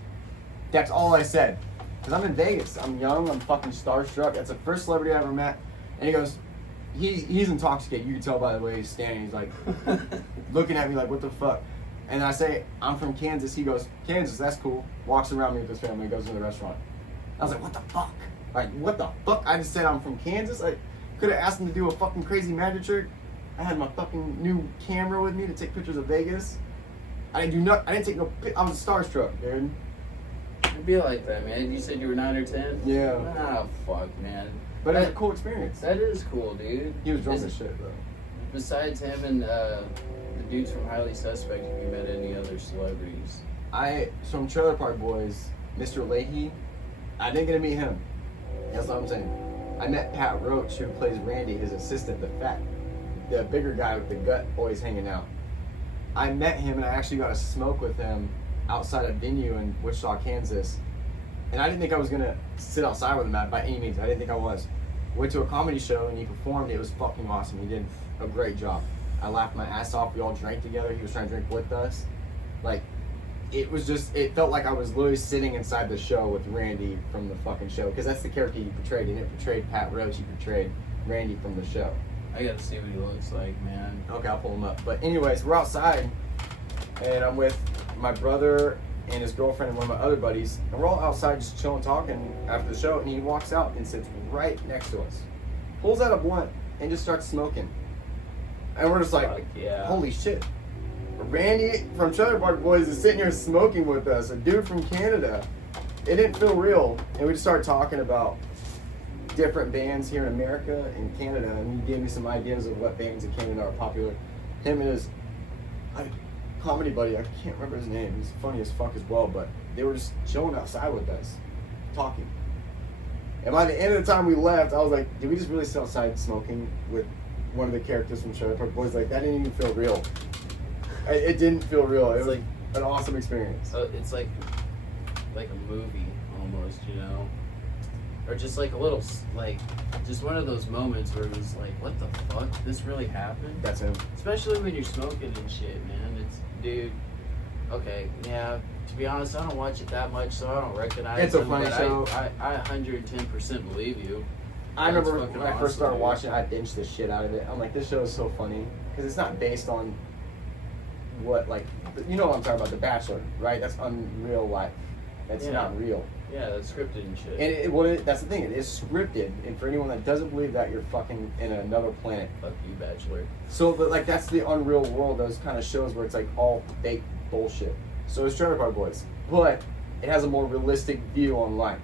That's all I said. Because I'm in Vegas. I'm young. I'm fucking starstruck. That's the first celebrity I ever met. And he goes, he's intoxicated. You can tell by the way he's standing. He's like, looking at me like, what the fuck? And I say, I'm from Kansas. He goes, Kansas, that's cool. Walks around me with his family. Goes to the restaurant. I was like, what the fuck? Like, what the fuck? I just said I'm from Kansas. Like, could have asked him to do a fucking crazy magic trick. I had my fucking new camera with me to take pictures of Vegas. I didn't take no. I was starstruck, dude. It'd be like that, man. You said you were 9 or 10? Yeah. Ah, fuck, man. But it was a cool experience. That is cool, dude. He was drunk Is- as shit, though. Besides him and the dudes from Highly Suspect, have you met any other celebrities? From Trailer Park Boys, Mr. Leahy, I didn't get to meet him. That's what I'm saying. I met Pat Roach, who plays Randy, his assistant, the bigger guy with the gut always hanging out. I met him and I actually got to smoke with him outside a venue in Wichita, Kansas. And I didn't think I was gonna sit outside with him by any means. I didn't think I was. Went to a comedy show and he performed. It was fucking awesome. He did a great job. I laughed my ass off. We all drank together. He was trying to drink with us. Like, it felt like I was literally sitting inside the show with Randy from the fucking show. Because that's the character he portrayed. He didn't portray Pat Roach. He portrayed Randy from the show. I gotta see what he looks like, man. Okay, I'll pull him up. But anyways, we're outside, and I'm with my brother and his girlfriend and one of my other buddies, and we're all outside just chilling, talking after the show, and he walks out and sits right next to us, pulls out a blunt, and just starts smoking. And we're just like, Fuck yeah. holy shit. Randy from Trailer Park Boys is sitting here smoking with us, a dude from Canada. It didn't feel real, and we just started talking about different bands here in America and Canada, and he gave me some ideas of what bands in Canada are popular. Him and his comedy buddy, I can't remember his name, he's funny as fuck as well, but they were just chilling outside with us, talking. And by the end of the time we left, I was like, did we just really sit outside smoking with one of the characters from Trailer Park Boys? Like, that didn't even feel real. It didn't feel real. It was like an awesome experience. So it's like a movie almost, you know, or just like a little like just one of those moments where it was like, what the fuck, this really happened? That's him. Especially when you're smoking and shit, man. It's dude. Okay, yeah. To be honest, I don't watch it that much, so I don't recognize. It's a him, funny but show. I 110% believe you. I That's remember fucking when I awesome, first started dude. watching it, I binged the shit out of it. I'm like, this show is so funny. Because it's not based on what, like, you know what I'm talking about, The Bachelor, right? That's unreal life. That's Yeah. not real. Yeah, that's scripted and shit. And that's the thing, it is scripted. And for anyone that doesn't believe that, you're fucking in another planet. Fuck you, Bachelor. So, but like, that's the unreal world, those kind of shows where it's like all fake bullshit. So it's Trailer Park Boys. But it has a more realistic view on life.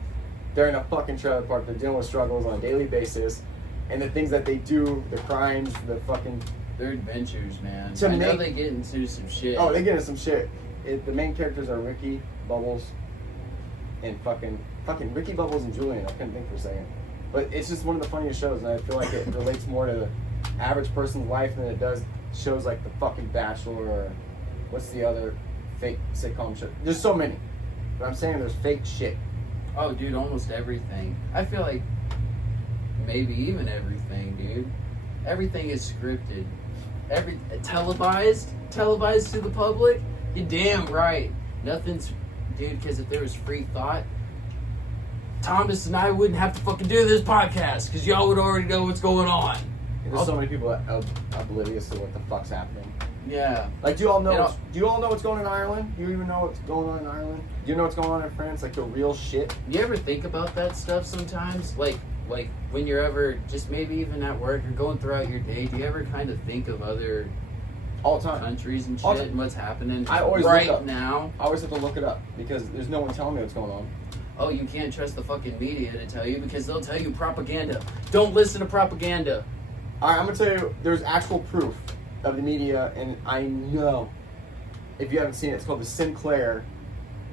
They're in a fucking trailer park, they're dealing with struggles on a daily basis. And the things that they do, the crimes, the fucking... Their adventures, man. To I know make- they get into some shit. Oh, they get into some shit. The main characters are Ricky, Bubbles, and fucking Ricky, Bubbles, and Julian. I couldn't think for a second. But it's just one of the funniest shows, and I feel like it relates more to the average person's life than it does shows like The fucking Bachelor or what's the other fake sitcom show. There's so many. But I'm saying there's fake shit. Oh, dude, almost everything. I feel like maybe even everything, dude. Everything is scripted. Televised to the public. You're damn right. Nothing's, dude. Because if there was free thought, Thomas and I wouldn't have to fucking do this podcast because y'all would already know what's going on. And there's so many people that are oblivious to what the fuck's happening. Yeah. Like, do you all know? They don't- Do you all know what's going on in Ireland? Do you even know what's going on in Ireland? Do you know what's going on in France? Like the real shit. You ever think about that stuff sometimes? Like when you're ever just maybe even at work or going throughout your day, do you ever kind of think of other All the time. countries and All the- shit and what's happening I always right look up. now? I always have to look it up because there's no one telling me what's going on. oh, you can't trust the fucking media to tell you because they'll tell you propaganda. Don't listen to propaganda. All right, I'm gonna tell you. There's actual proof of the media, and I know if you haven't seen it, it's called the Sinclair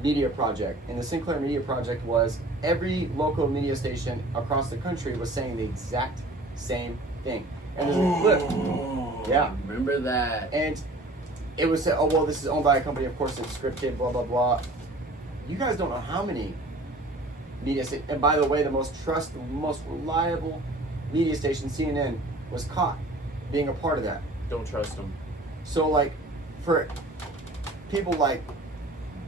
Media Project. And the Sinclair Media Project was every local media station across the country was saying the exact same thing. And there's a clip. Yeah. Remember that. And it was said, oh, well, this is owned by a company, of course, it's scripted, blah, blah, blah. You guys don't know how many media stations, and by the way, the most reliable media station, CNN, was caught being a part of that. Don't trust them. So, like, for people like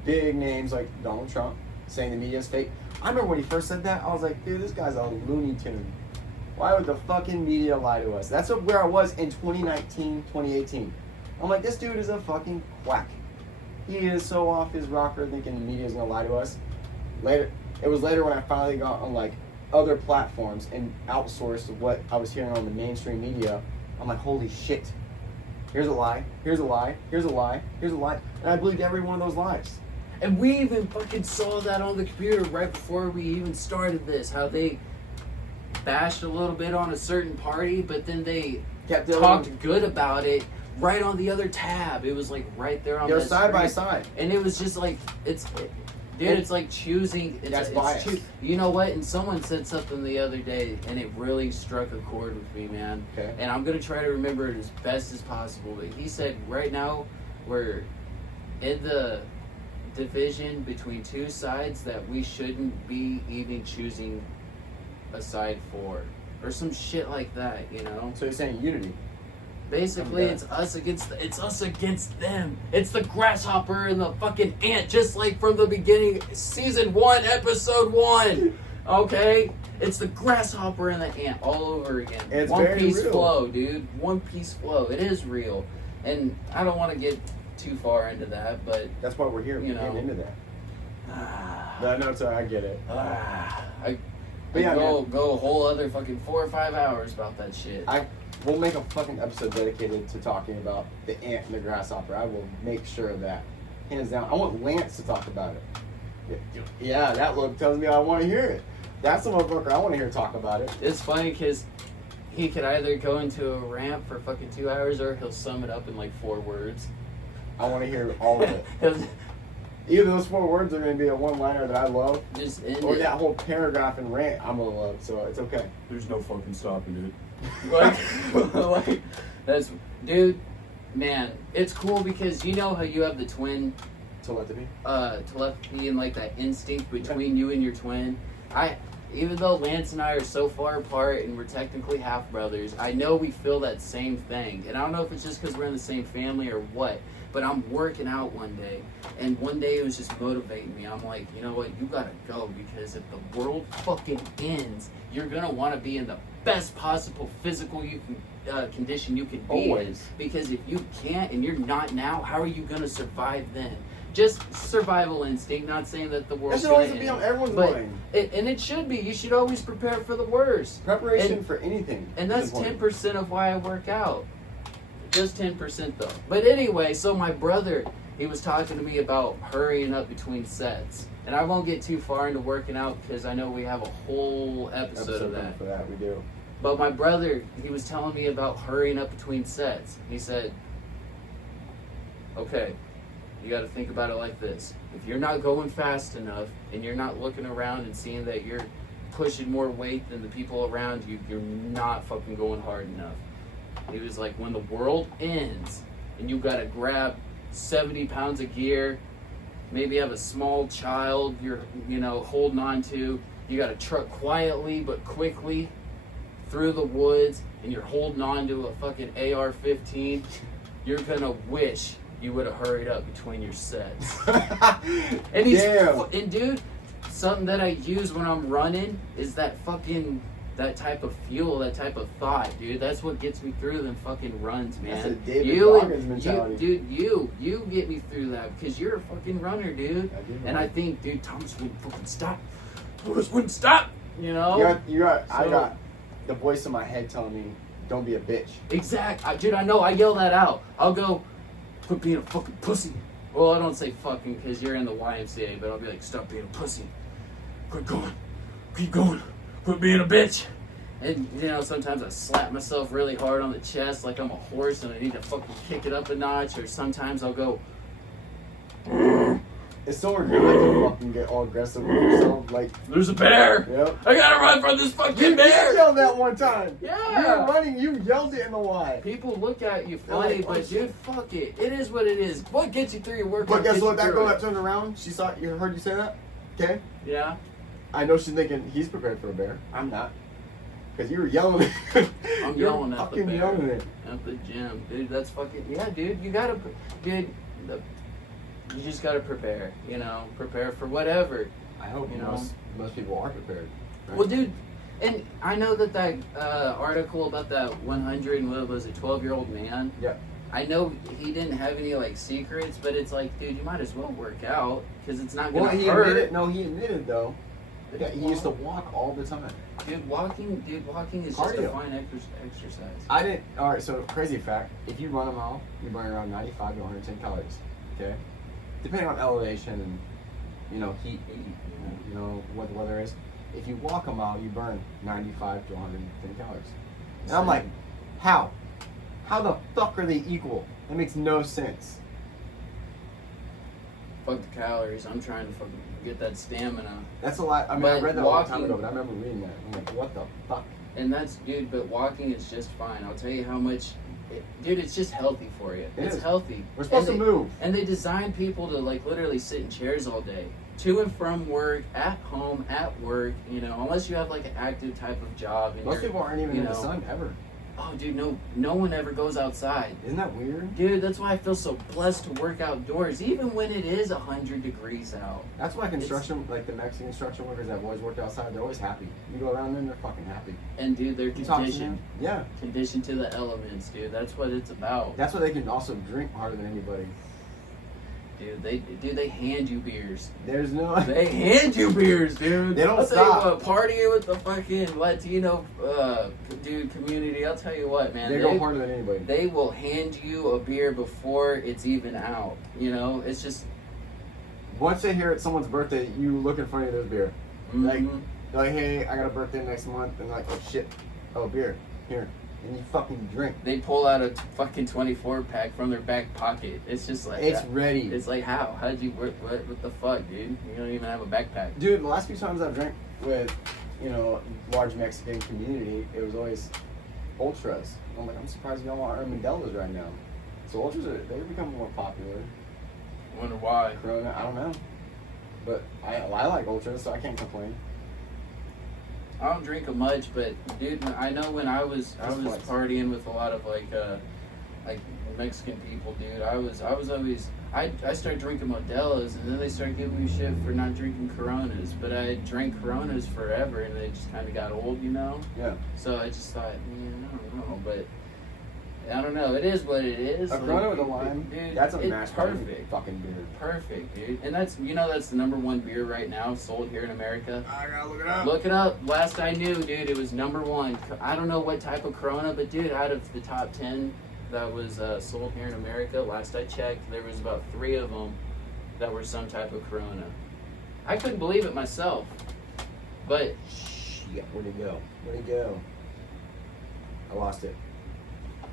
big names like Donald Trump saying the media is fake, I remember when he first said that, I was like, dude, this guy's a Looney Tune. Why would the fucking media lie to us? That's where I was in 2019, 2018. I'm like, this dude is a fucking quack. He is so off his rocker thinking the media is gonna lie to us. It was later when I finally got on like other platforms and outsourced what I was hearing on the mainstream media. I'm like, holy shit. Here's a lie, here's a lie, here's a lie, here's a lie. And I believed every one of those lies. And we even fucking saw that on the computer right before we even started this. How they bashed a little bit on a certain party, but then they talked good about it right on the other tab. It was like right there on They're that side by screen. side. And it was just like, it's like choosing. That's bias. You know what? And someone said something the other day, and it really struck a chord with me, man. Okay. And I'm going to try to remember it as best as possible. But he said, right now, we're in the division between two sides that we shouldn't be even choosing a side for. Or some shit like that, you know? So you're saying unity. Basically, it's us against them. It's the grasshopper and the fucking ant, just like from the beginning, season 1, episode 1. Okay, it's the grasshopper and the ant all over again. It's One very Piece real. flow, dude. One Piece flow. It is real, and I don't want to get too far into that, but That's why we're here. You We're know. getting into that. No, sorry, I get it. I yeah, go a whole other fucking 4 or 5 hours about that shit. We'll make a fucking episode dedicated to talking about the ant and the grasshopper. I will make sure of that. Hands down. I want Lance to talk about it. Yeah, that look tells me I want to hear it. That's the motherfucker I want to hear talk about it. It's funny because he could either go into a rant for fucking 2 hours or he'll sum it up in like 4 words. I want to hear all of it. He'll Either those 4 words are going to be a one-liner that I love, just end or it. that whole paragraph and rant I'm going to love, so it's okay. There's no fucking stopping it. like, that's, dude, man, it's cool because you know how you have the twin Telepathy? telepathy and like that instinct between you and your twin. Even though Lance and I are so far apart and we're technically half brothers, I know we feel that same thing. And I don't know if it's just because we're in the same family or what, but I'm working out one day, and one day it was just motivating me. I'm like, you know what, you gotta go, because if the world fucking ends, you're gonna want to be in the best possible physical condition you can be Always. in. Because if you can't and you're not now, how are you gonna survive then? Just survival instinct, not saying that the That world's should gonna always be end. on everyone's But mind. and it should be. You should always prepare for the worst. Preparation and- for anything. And is that's important. 10% of why I work out. Just 10% though. But anyway, so my brother, he was talking to me about hurrying up between sets. And I won't get too far into working out because I know we have a whole episode of that. For that, we do. But my brother, he was telling me about hurrying up between sets. He said, okay, you got to think about it like this. If you're not going fast enough and you're not looking around and seeing that you're pushing more weight than the people around you, you're not fucking going hard enough. He was like, when the world ends and you got to grab 70 pounds of gear, maybe have a small child you're, holding on to, you got to truck quietly but quickly through the woods, and you're holding on to a fucking AR-15, you're gonna wish you would have hurried up between your sets. And and dude, something that I use when I'm running is that type of fuel, that type of thought, dude. That's what gets me through them fucking runs, man. That's a David Goggins mentality. You get me through that because you're a fucking runner, dude. I do, And man. I think, dude, Thomas wouldn't fucking stop. Thomas wouldn't stop, you know? I got the voice in my head telling me, don't be a bitch. Dude, I know. I yell that out. I'll go, quit being a fucking pussy. Well, I don't say fucking because you're in the YMCA, but I'll be like, stop being a pussy. quit going, keep going, quit being a bitch. And, you know, sometimes I slap myself really hard on the chest like I'm a horse and I need to fucking kick it up a notch. Or sometimes I'll go, It's so ridiculous to fucking get all aggressive with yourself. Like, there's a bear. yep. I gotta run from this fucking You bear. yelled that one time. You Yeah. were running, you yelled it in the Y. People look at you They're funny, like, oh, but dude, fuck it. It is what it is. What gets you through your workout? But guess gets what? you That through girl it. that turned around, she saw you, heard you say that? Okay? Yeah. I know she's thinking he's prepared for a bear. I'm not. Because you were yelling it. I'm You were yelling at the fucking bear. yelling it. At the gym, dude. That's fucking yeah, dude. You gotta, dude. You just gotta prepare. You know, prepare for whatever. I hope You know? most people are prepared. Right? Well, dude, and I know that article about that 100 and what was it, 12-year-old man. Yeah. I know he didn't have any like secrets, but it's like, dude, you might as well work out because it's not gonna Well, he hurt. admitted. No, he admitted though. that he used to walk all the time. Dude, walking is just Cardio. a fine exercise. I didn't. All right. So crazy fact: if you run a mile, you burn around 95 to 110 calories. Okay, depending on elevation and heat. What the weather is. If you walk a mile, you burn 95 to 110 calories. And I'm like, how? How the fuck are they equal? That makes no sense. Fuck the calories. I'm trying to fucking get that stamina. That's a lot. I mean, But I read that a long time walking- ago, but I remember reading that. I'm like, what the fuck? And that's, dude, but walking is just fine. I'll tell you how much, dude, it's just healthy for you. It It's is. healthy. We're supposed to move. And they design people to, like, literally sit in chairs all day. To and from work, at home, at work, unless you have, like, an active type of job. And Most you're- people aren't even in the sun ever. Oh, dude, no one ever goes outside. Isn't that weird? Dude, that's why I feel so blessed to work outdoors, even when it is 100 degrees out. That's why construction, like the Mexican construction workers that have always worked outside, they're always happy. You go around them, they're fucking happy. And, dude, they're You talk to conditioned. them? Yeah. Conditioned to the elements, dude. That's what it's about. That's why they can also drink harder than anybody. Dude, they hand you beers. There's no. They hand you beers, dude. They don't I'll stop. tell you what, partying with the fucking Latino community. I'll tell you what, man. They go harder than anybody. They will hand you a beer before it's even out. It's just Once they hear it's someone's birthday, you look in front of their beer. Like, mhm. they're like, hey, I got a birthday next month. And they're like, oh shit. Oh, beer. Here. And you fucking drink. They pull out a fucking 24 pack from their back pocket. It's just like It's that. ready. It's like how? How'd you work? What the fuck, dude? You don't even have a backpack. Dude, the last few times I've drank with, large Mexican community, it was always ultras. I'm like, I'm surprised y'all want Armandellas right now. So ultras they're becoming more popular. Wonder why? Corona, I don't know. But I like ultras, so I can't complain. I don't drink a much, but dude, I know when I was flex. partying with a lot of like Mexican people, dude. I was always I started drinking Modelo's, and then they started giving me shit for not drinking Coronas. But I drank Coronas forever, and they just kind of got old, Yeah. So I just thought, man, I don't know, but I don't know. It is what it is. A Corona with a lime, dude. that's a it's mashed perfect. fucking beer. Perfect, dude. And that's the number one beer right now sold here in America. I gotta look it up. Look it up. Last I knew, dude, it was number one. I don't know what type of Corona, but dude, out of the top 10 that was sold here in America, last I checked, there was about 3 of them that were some type of Corona. I couldn't believe it myself, but Shit, where'd it go? Where'd it go? I lost it.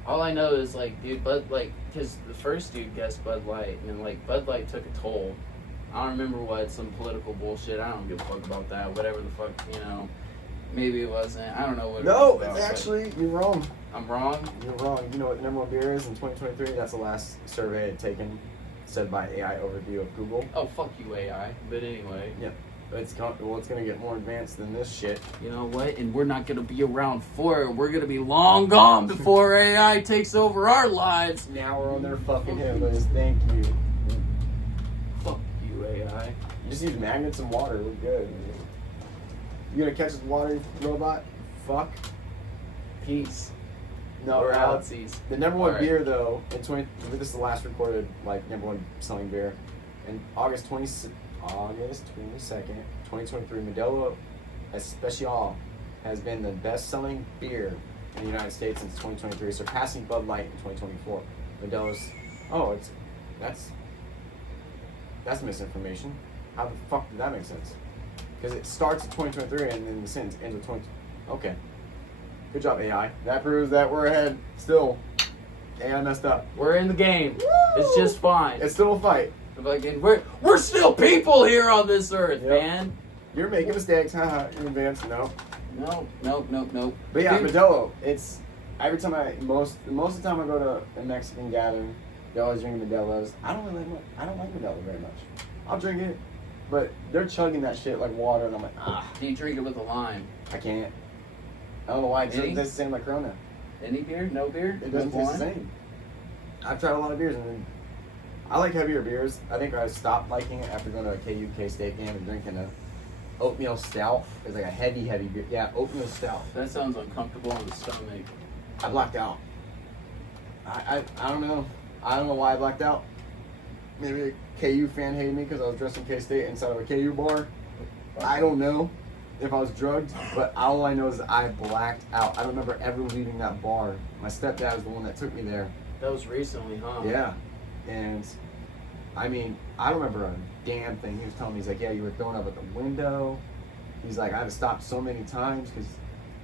all I know is like, dude, because the first dude guessed Bud Light, and like Bud Light took a toll. I don't remember what, some political bullshit. I don't give a fuck about that. Whatever the fuck, maybe it wasn't. I don't know what. No, it was about, it's actually, you're wrong. but I'm wrong. You're wrong. You know what the number one beer is in 2023? That's the last survey taken, said by AI overview of Google. Oh, fuck you, AI. But anyway. Yep. It's gonna get more advanced than this shit. You know what? And we're not going to be around for it. We're going to be long gone before AI takes over our lives. Now we're on their fucking hit list. Thank you. Fuck you, AI. You just use magnets and water. We're good. You gonna catch this water robot? Fuck. Peace. No, Or out. outsies. The number one Alright. beer though, this is the last recorded number one selling beer, in August 22nd, 2023, Modelo Especial has been the best selling beer in the United States since 2023, surpassing Bud Light in 2024. Modelo's, that's misinformation. How the fuck did that make sense? Because it starts at 2023 and then the sentence ends with 20. Okay. Good job, AI. That proves that we're ahead. Still, AI messed up. We're in the game. It's just fine. It's still a fight. Fucking, we're still people here on this earth, Yep. man. You're making mistakes. Haha. You're advanced. No. Nope. But yeah, Dude, Modelo. It's every time most of the time I go to a Mexican gathering, they always drink Modelo's. I don't like Modelo very much. I'll drink it, but they're chugging that shit like water, and I'm like, do you drink it with a lime? I can't. I don't know why. It doesn't Any? taste the same like Corona. Any beer? No beer? It doesn't No taste the wine? same. I've tried a lot of beers, and then I like heavier beers. I think I stopped liking it after going to a KU K-State game and drinking a oatmeal stout. It's like a heavy beer. Yeah, oatmeal stout. That sounds uncomfortable in the stomach. I blacked out. I don't know. I don't know why I blacked out. Maybe a KU fan hated me because I was dressed in K-State inside of a KU bar. I don't know if I was drugged, but all I know is that I blacked out. I don't remember ever leaving that bar. My stepdad was the one that took me there. That was recently, huh? Yeah. And, I mean, I don't remember a damn thing. He was telling me, he's like, yeah, you were thrown up at the window. He's like, I had to stop so many times because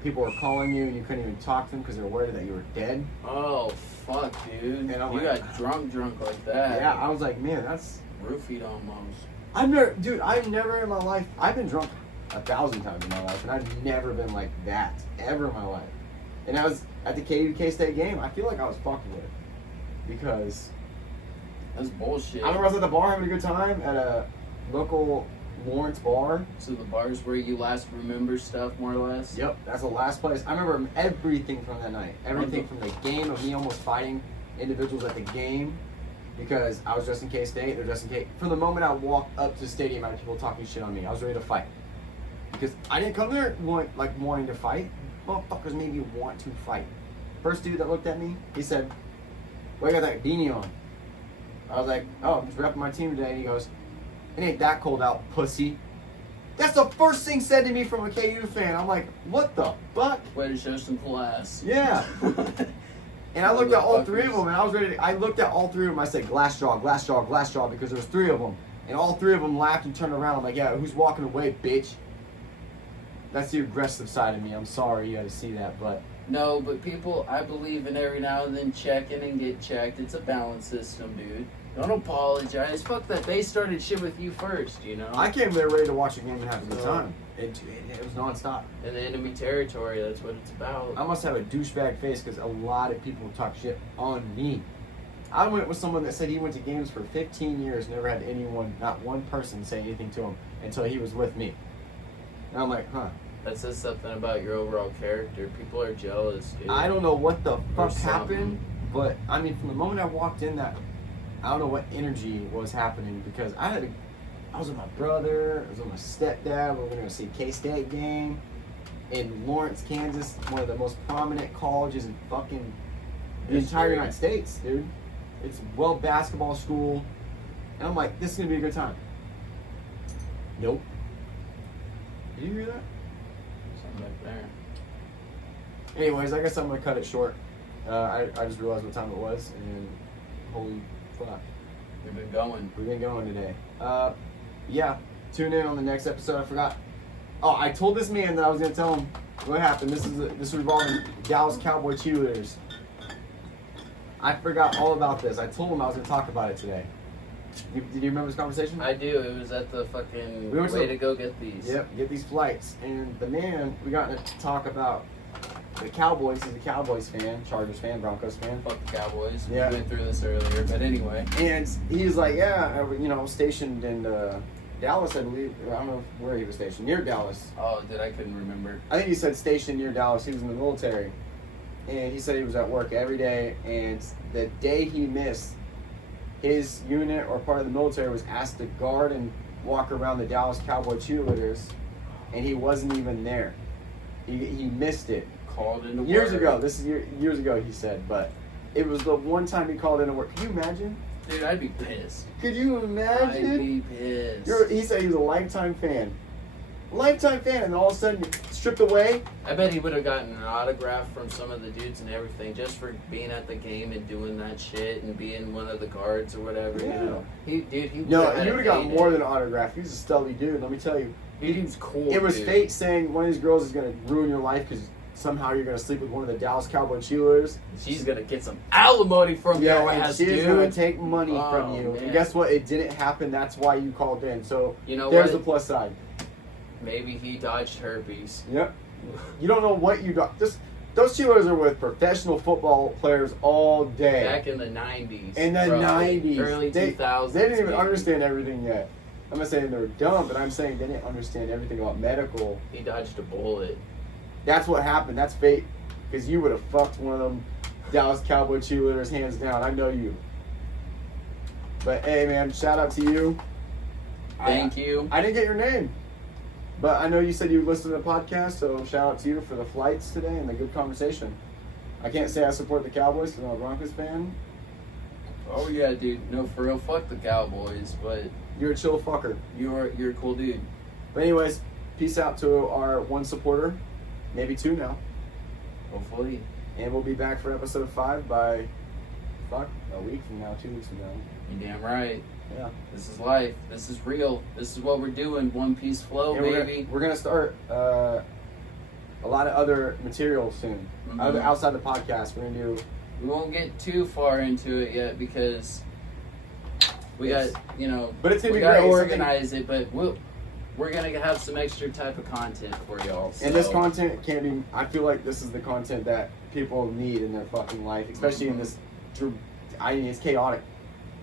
people were calling you and you couldn't even talk to them because they were worried that you were dead. Oh, fuck, dude. And I'm You like, got drunk like that. Yeah, I was like, man, that's... Roofied almost. I've never in my life, I've been drunk 1,000 times in my life, and I've never been like that, ever in my life. And I was at the KU K-State game, I feel like I was fucked with. Because That's bullshit. I remember I was at the bar having a good time at a local Lawrence bar. So the bars where you last remember stuff, more or less? Yep, that's the last place. I remember everything from that night. Everything from the game of me almost fighting individuals at the game because I was dressed in K-State, they're dressed in K. From the moment I walked up to the stadium, I had people talking shit on me. I was ready to fight. Because I didn't come there wanting to fight. Motherfuckers made me want to fight. First dude that looked at me, he said, "Why you got that beanie on?" I was like, "Oh, I'm just repping my team today." And he goes, "It ain't that cold out, pussy." That's the first thing said to me from a KU fan. I'm like, what the fuck? Way to show some class. Yeah. And I looked at all three of them, and I was ready to, I looked at all three of them. I said, glass jaw, glass jaw, glass jaw, because there was three of them. And all three of them laughed and turned around. I'm like, yeah, who's walking away, bitch? That's the aggressive side of me. I'm sorry you had to see that, but... No, but people, I believe in every now and then checking and get checked. It's a balance system, dude. Don't apologize. Fuck that. They started shit with you first, you know? I came there ready to watch a game and have a good time. It was nonstop. In the enemy territory, that's what it's about. I must have a douchebag face because a lot of people talk shit on me. I went with someone that said he went to games for 15 years, never had anyone, not one person, say anything to him until he was with me. And I'm like, huh. That says something about your overall character. People are jealous, dude. I don't know what the fuck something. happened, but I mean, from the moment I walked in, I don't know what energy was happening because I was with my brother, I was with my stepdad. We were going to see K-State game in Lawrence, Kansas, one of the most prominent colleges in fucking the entire History. United States, dude. It's well basketball school, and I'm like, this is gonna be a good time. Nope. Did you hear that? Something back there. Anyways, I guess I'm gonna cut it short. I just realized what time it was, and holy fuck, We've been going. we've been going today. Yeah, tune in on the next episode. I forgot. Oh, I told this man that I was gonna tell him what happened. This is revolving Dallas Cowboy cheerleaders. I forgot all about this. I told him I was gonna talk about it today. Did you remember this conversation? I do. It was at the fucking We went to way the- to go get these. Yep, get these flights. And the man, we got to talk about the Cowboys. He's a Cowboys fan, Chargers fan, Broncos fan. Fuck the Cowboys. Yeah. We went through this earlier, but anyway. And he's like, yeah, I was stationed in Dallas, I believe. I don't know where he was stationed. Near Dallas. Oh, I couldn't remember. I think he said stationed near Dallas. He was in the military. And he said he was at work every day. And the day he missed, his unit or part of the military was asked to guard and walk around the Dallas Cowboy cheerleaders. And he wasn't even there. He missed it. Called into Years work. ago. This is years ago, he said. But it was the one time he called into work. Can you imagine? Dude, I'd be pissed. Could you I'd imagine? be pissed. He said he was a lifetime fan. Lifetime fan, and all of a sudden, stripped away. I bet he would have gotten an autograph from some of the dudes and everything just for being at the game and doing that shit and being one of the guards or whatever. Yeah. You know, he No, would've had you it would have got hated. more than an autograph. He was a stubby dude. Let me tell you. He's cool. It was dude. fate saying one of these girls is going to ruin your life because somehow you're going to sleep with one of the Dallas Cowboy cheerleaders. She's gonna get some alimony from your and ass, she's dude. going to take money Oh, from you. man. And guess what? It didn't happen. That's why you called in. So You know there's what? the plus side. Maybe he dodged herpes. Yep. You don't know what you got. Just those cheerleaders are with professional football players all day. Back in the 90s. In the probably, 90s. Early they, 2000s. They didn't even maybe. understand everything yet. I'm not saying they were dumb, but I'm saying they didn't understand everything about medical. He dodged a bullet. That's what happened. That's fate. Because you would have fucked one of them Dallas Cowboy cheerleaders hands down. I know you. But hey, man, shout out to you. Thank you. I didn't get your name. But I know you said you listened to the podcast, so shout out to you for the flights today and the good conversation. I can't say I support the Cowboys because I'm a Broncos fan. Oh yeah, dude. No, for real. Fuck the Cowboys, but You're a chill fucker. you're a cool dude. But anyways, peace out to our one supporter, maybe two now. Hopefully. And we'll be back for episode 5 by, a week from now, 2 weeks from now. You damn right. Yeah. This is life. This is real. This is what we're doing. One Piece flow, And baby. we're gonna start a lot of other material soon. Mhm. Outside the podcast, we're gonna do. We won't get too far into it yet because we got, But it's gonna we be gotta great. organize it, but we're gonna have some extra type of content for y'all. So. And this content can't be. I feel like this is the content that people need in their fucking life, especially in this. I mean, it's chaotic.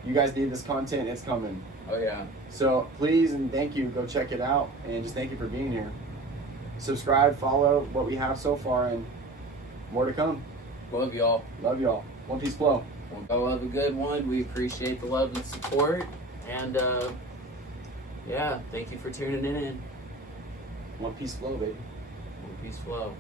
You guys need this content. It's coming. Oh yeah. So please and thank you. Go check it out, and just thank you for being here. Subscribe, follow what we have so far, and more to come. Love y'all. Love y'all. One Piece Flow. Well, go have a good one. We appreciate the love and support. And yeah, thank you for tuning in. One Piece Flow, baby. One Piece flow.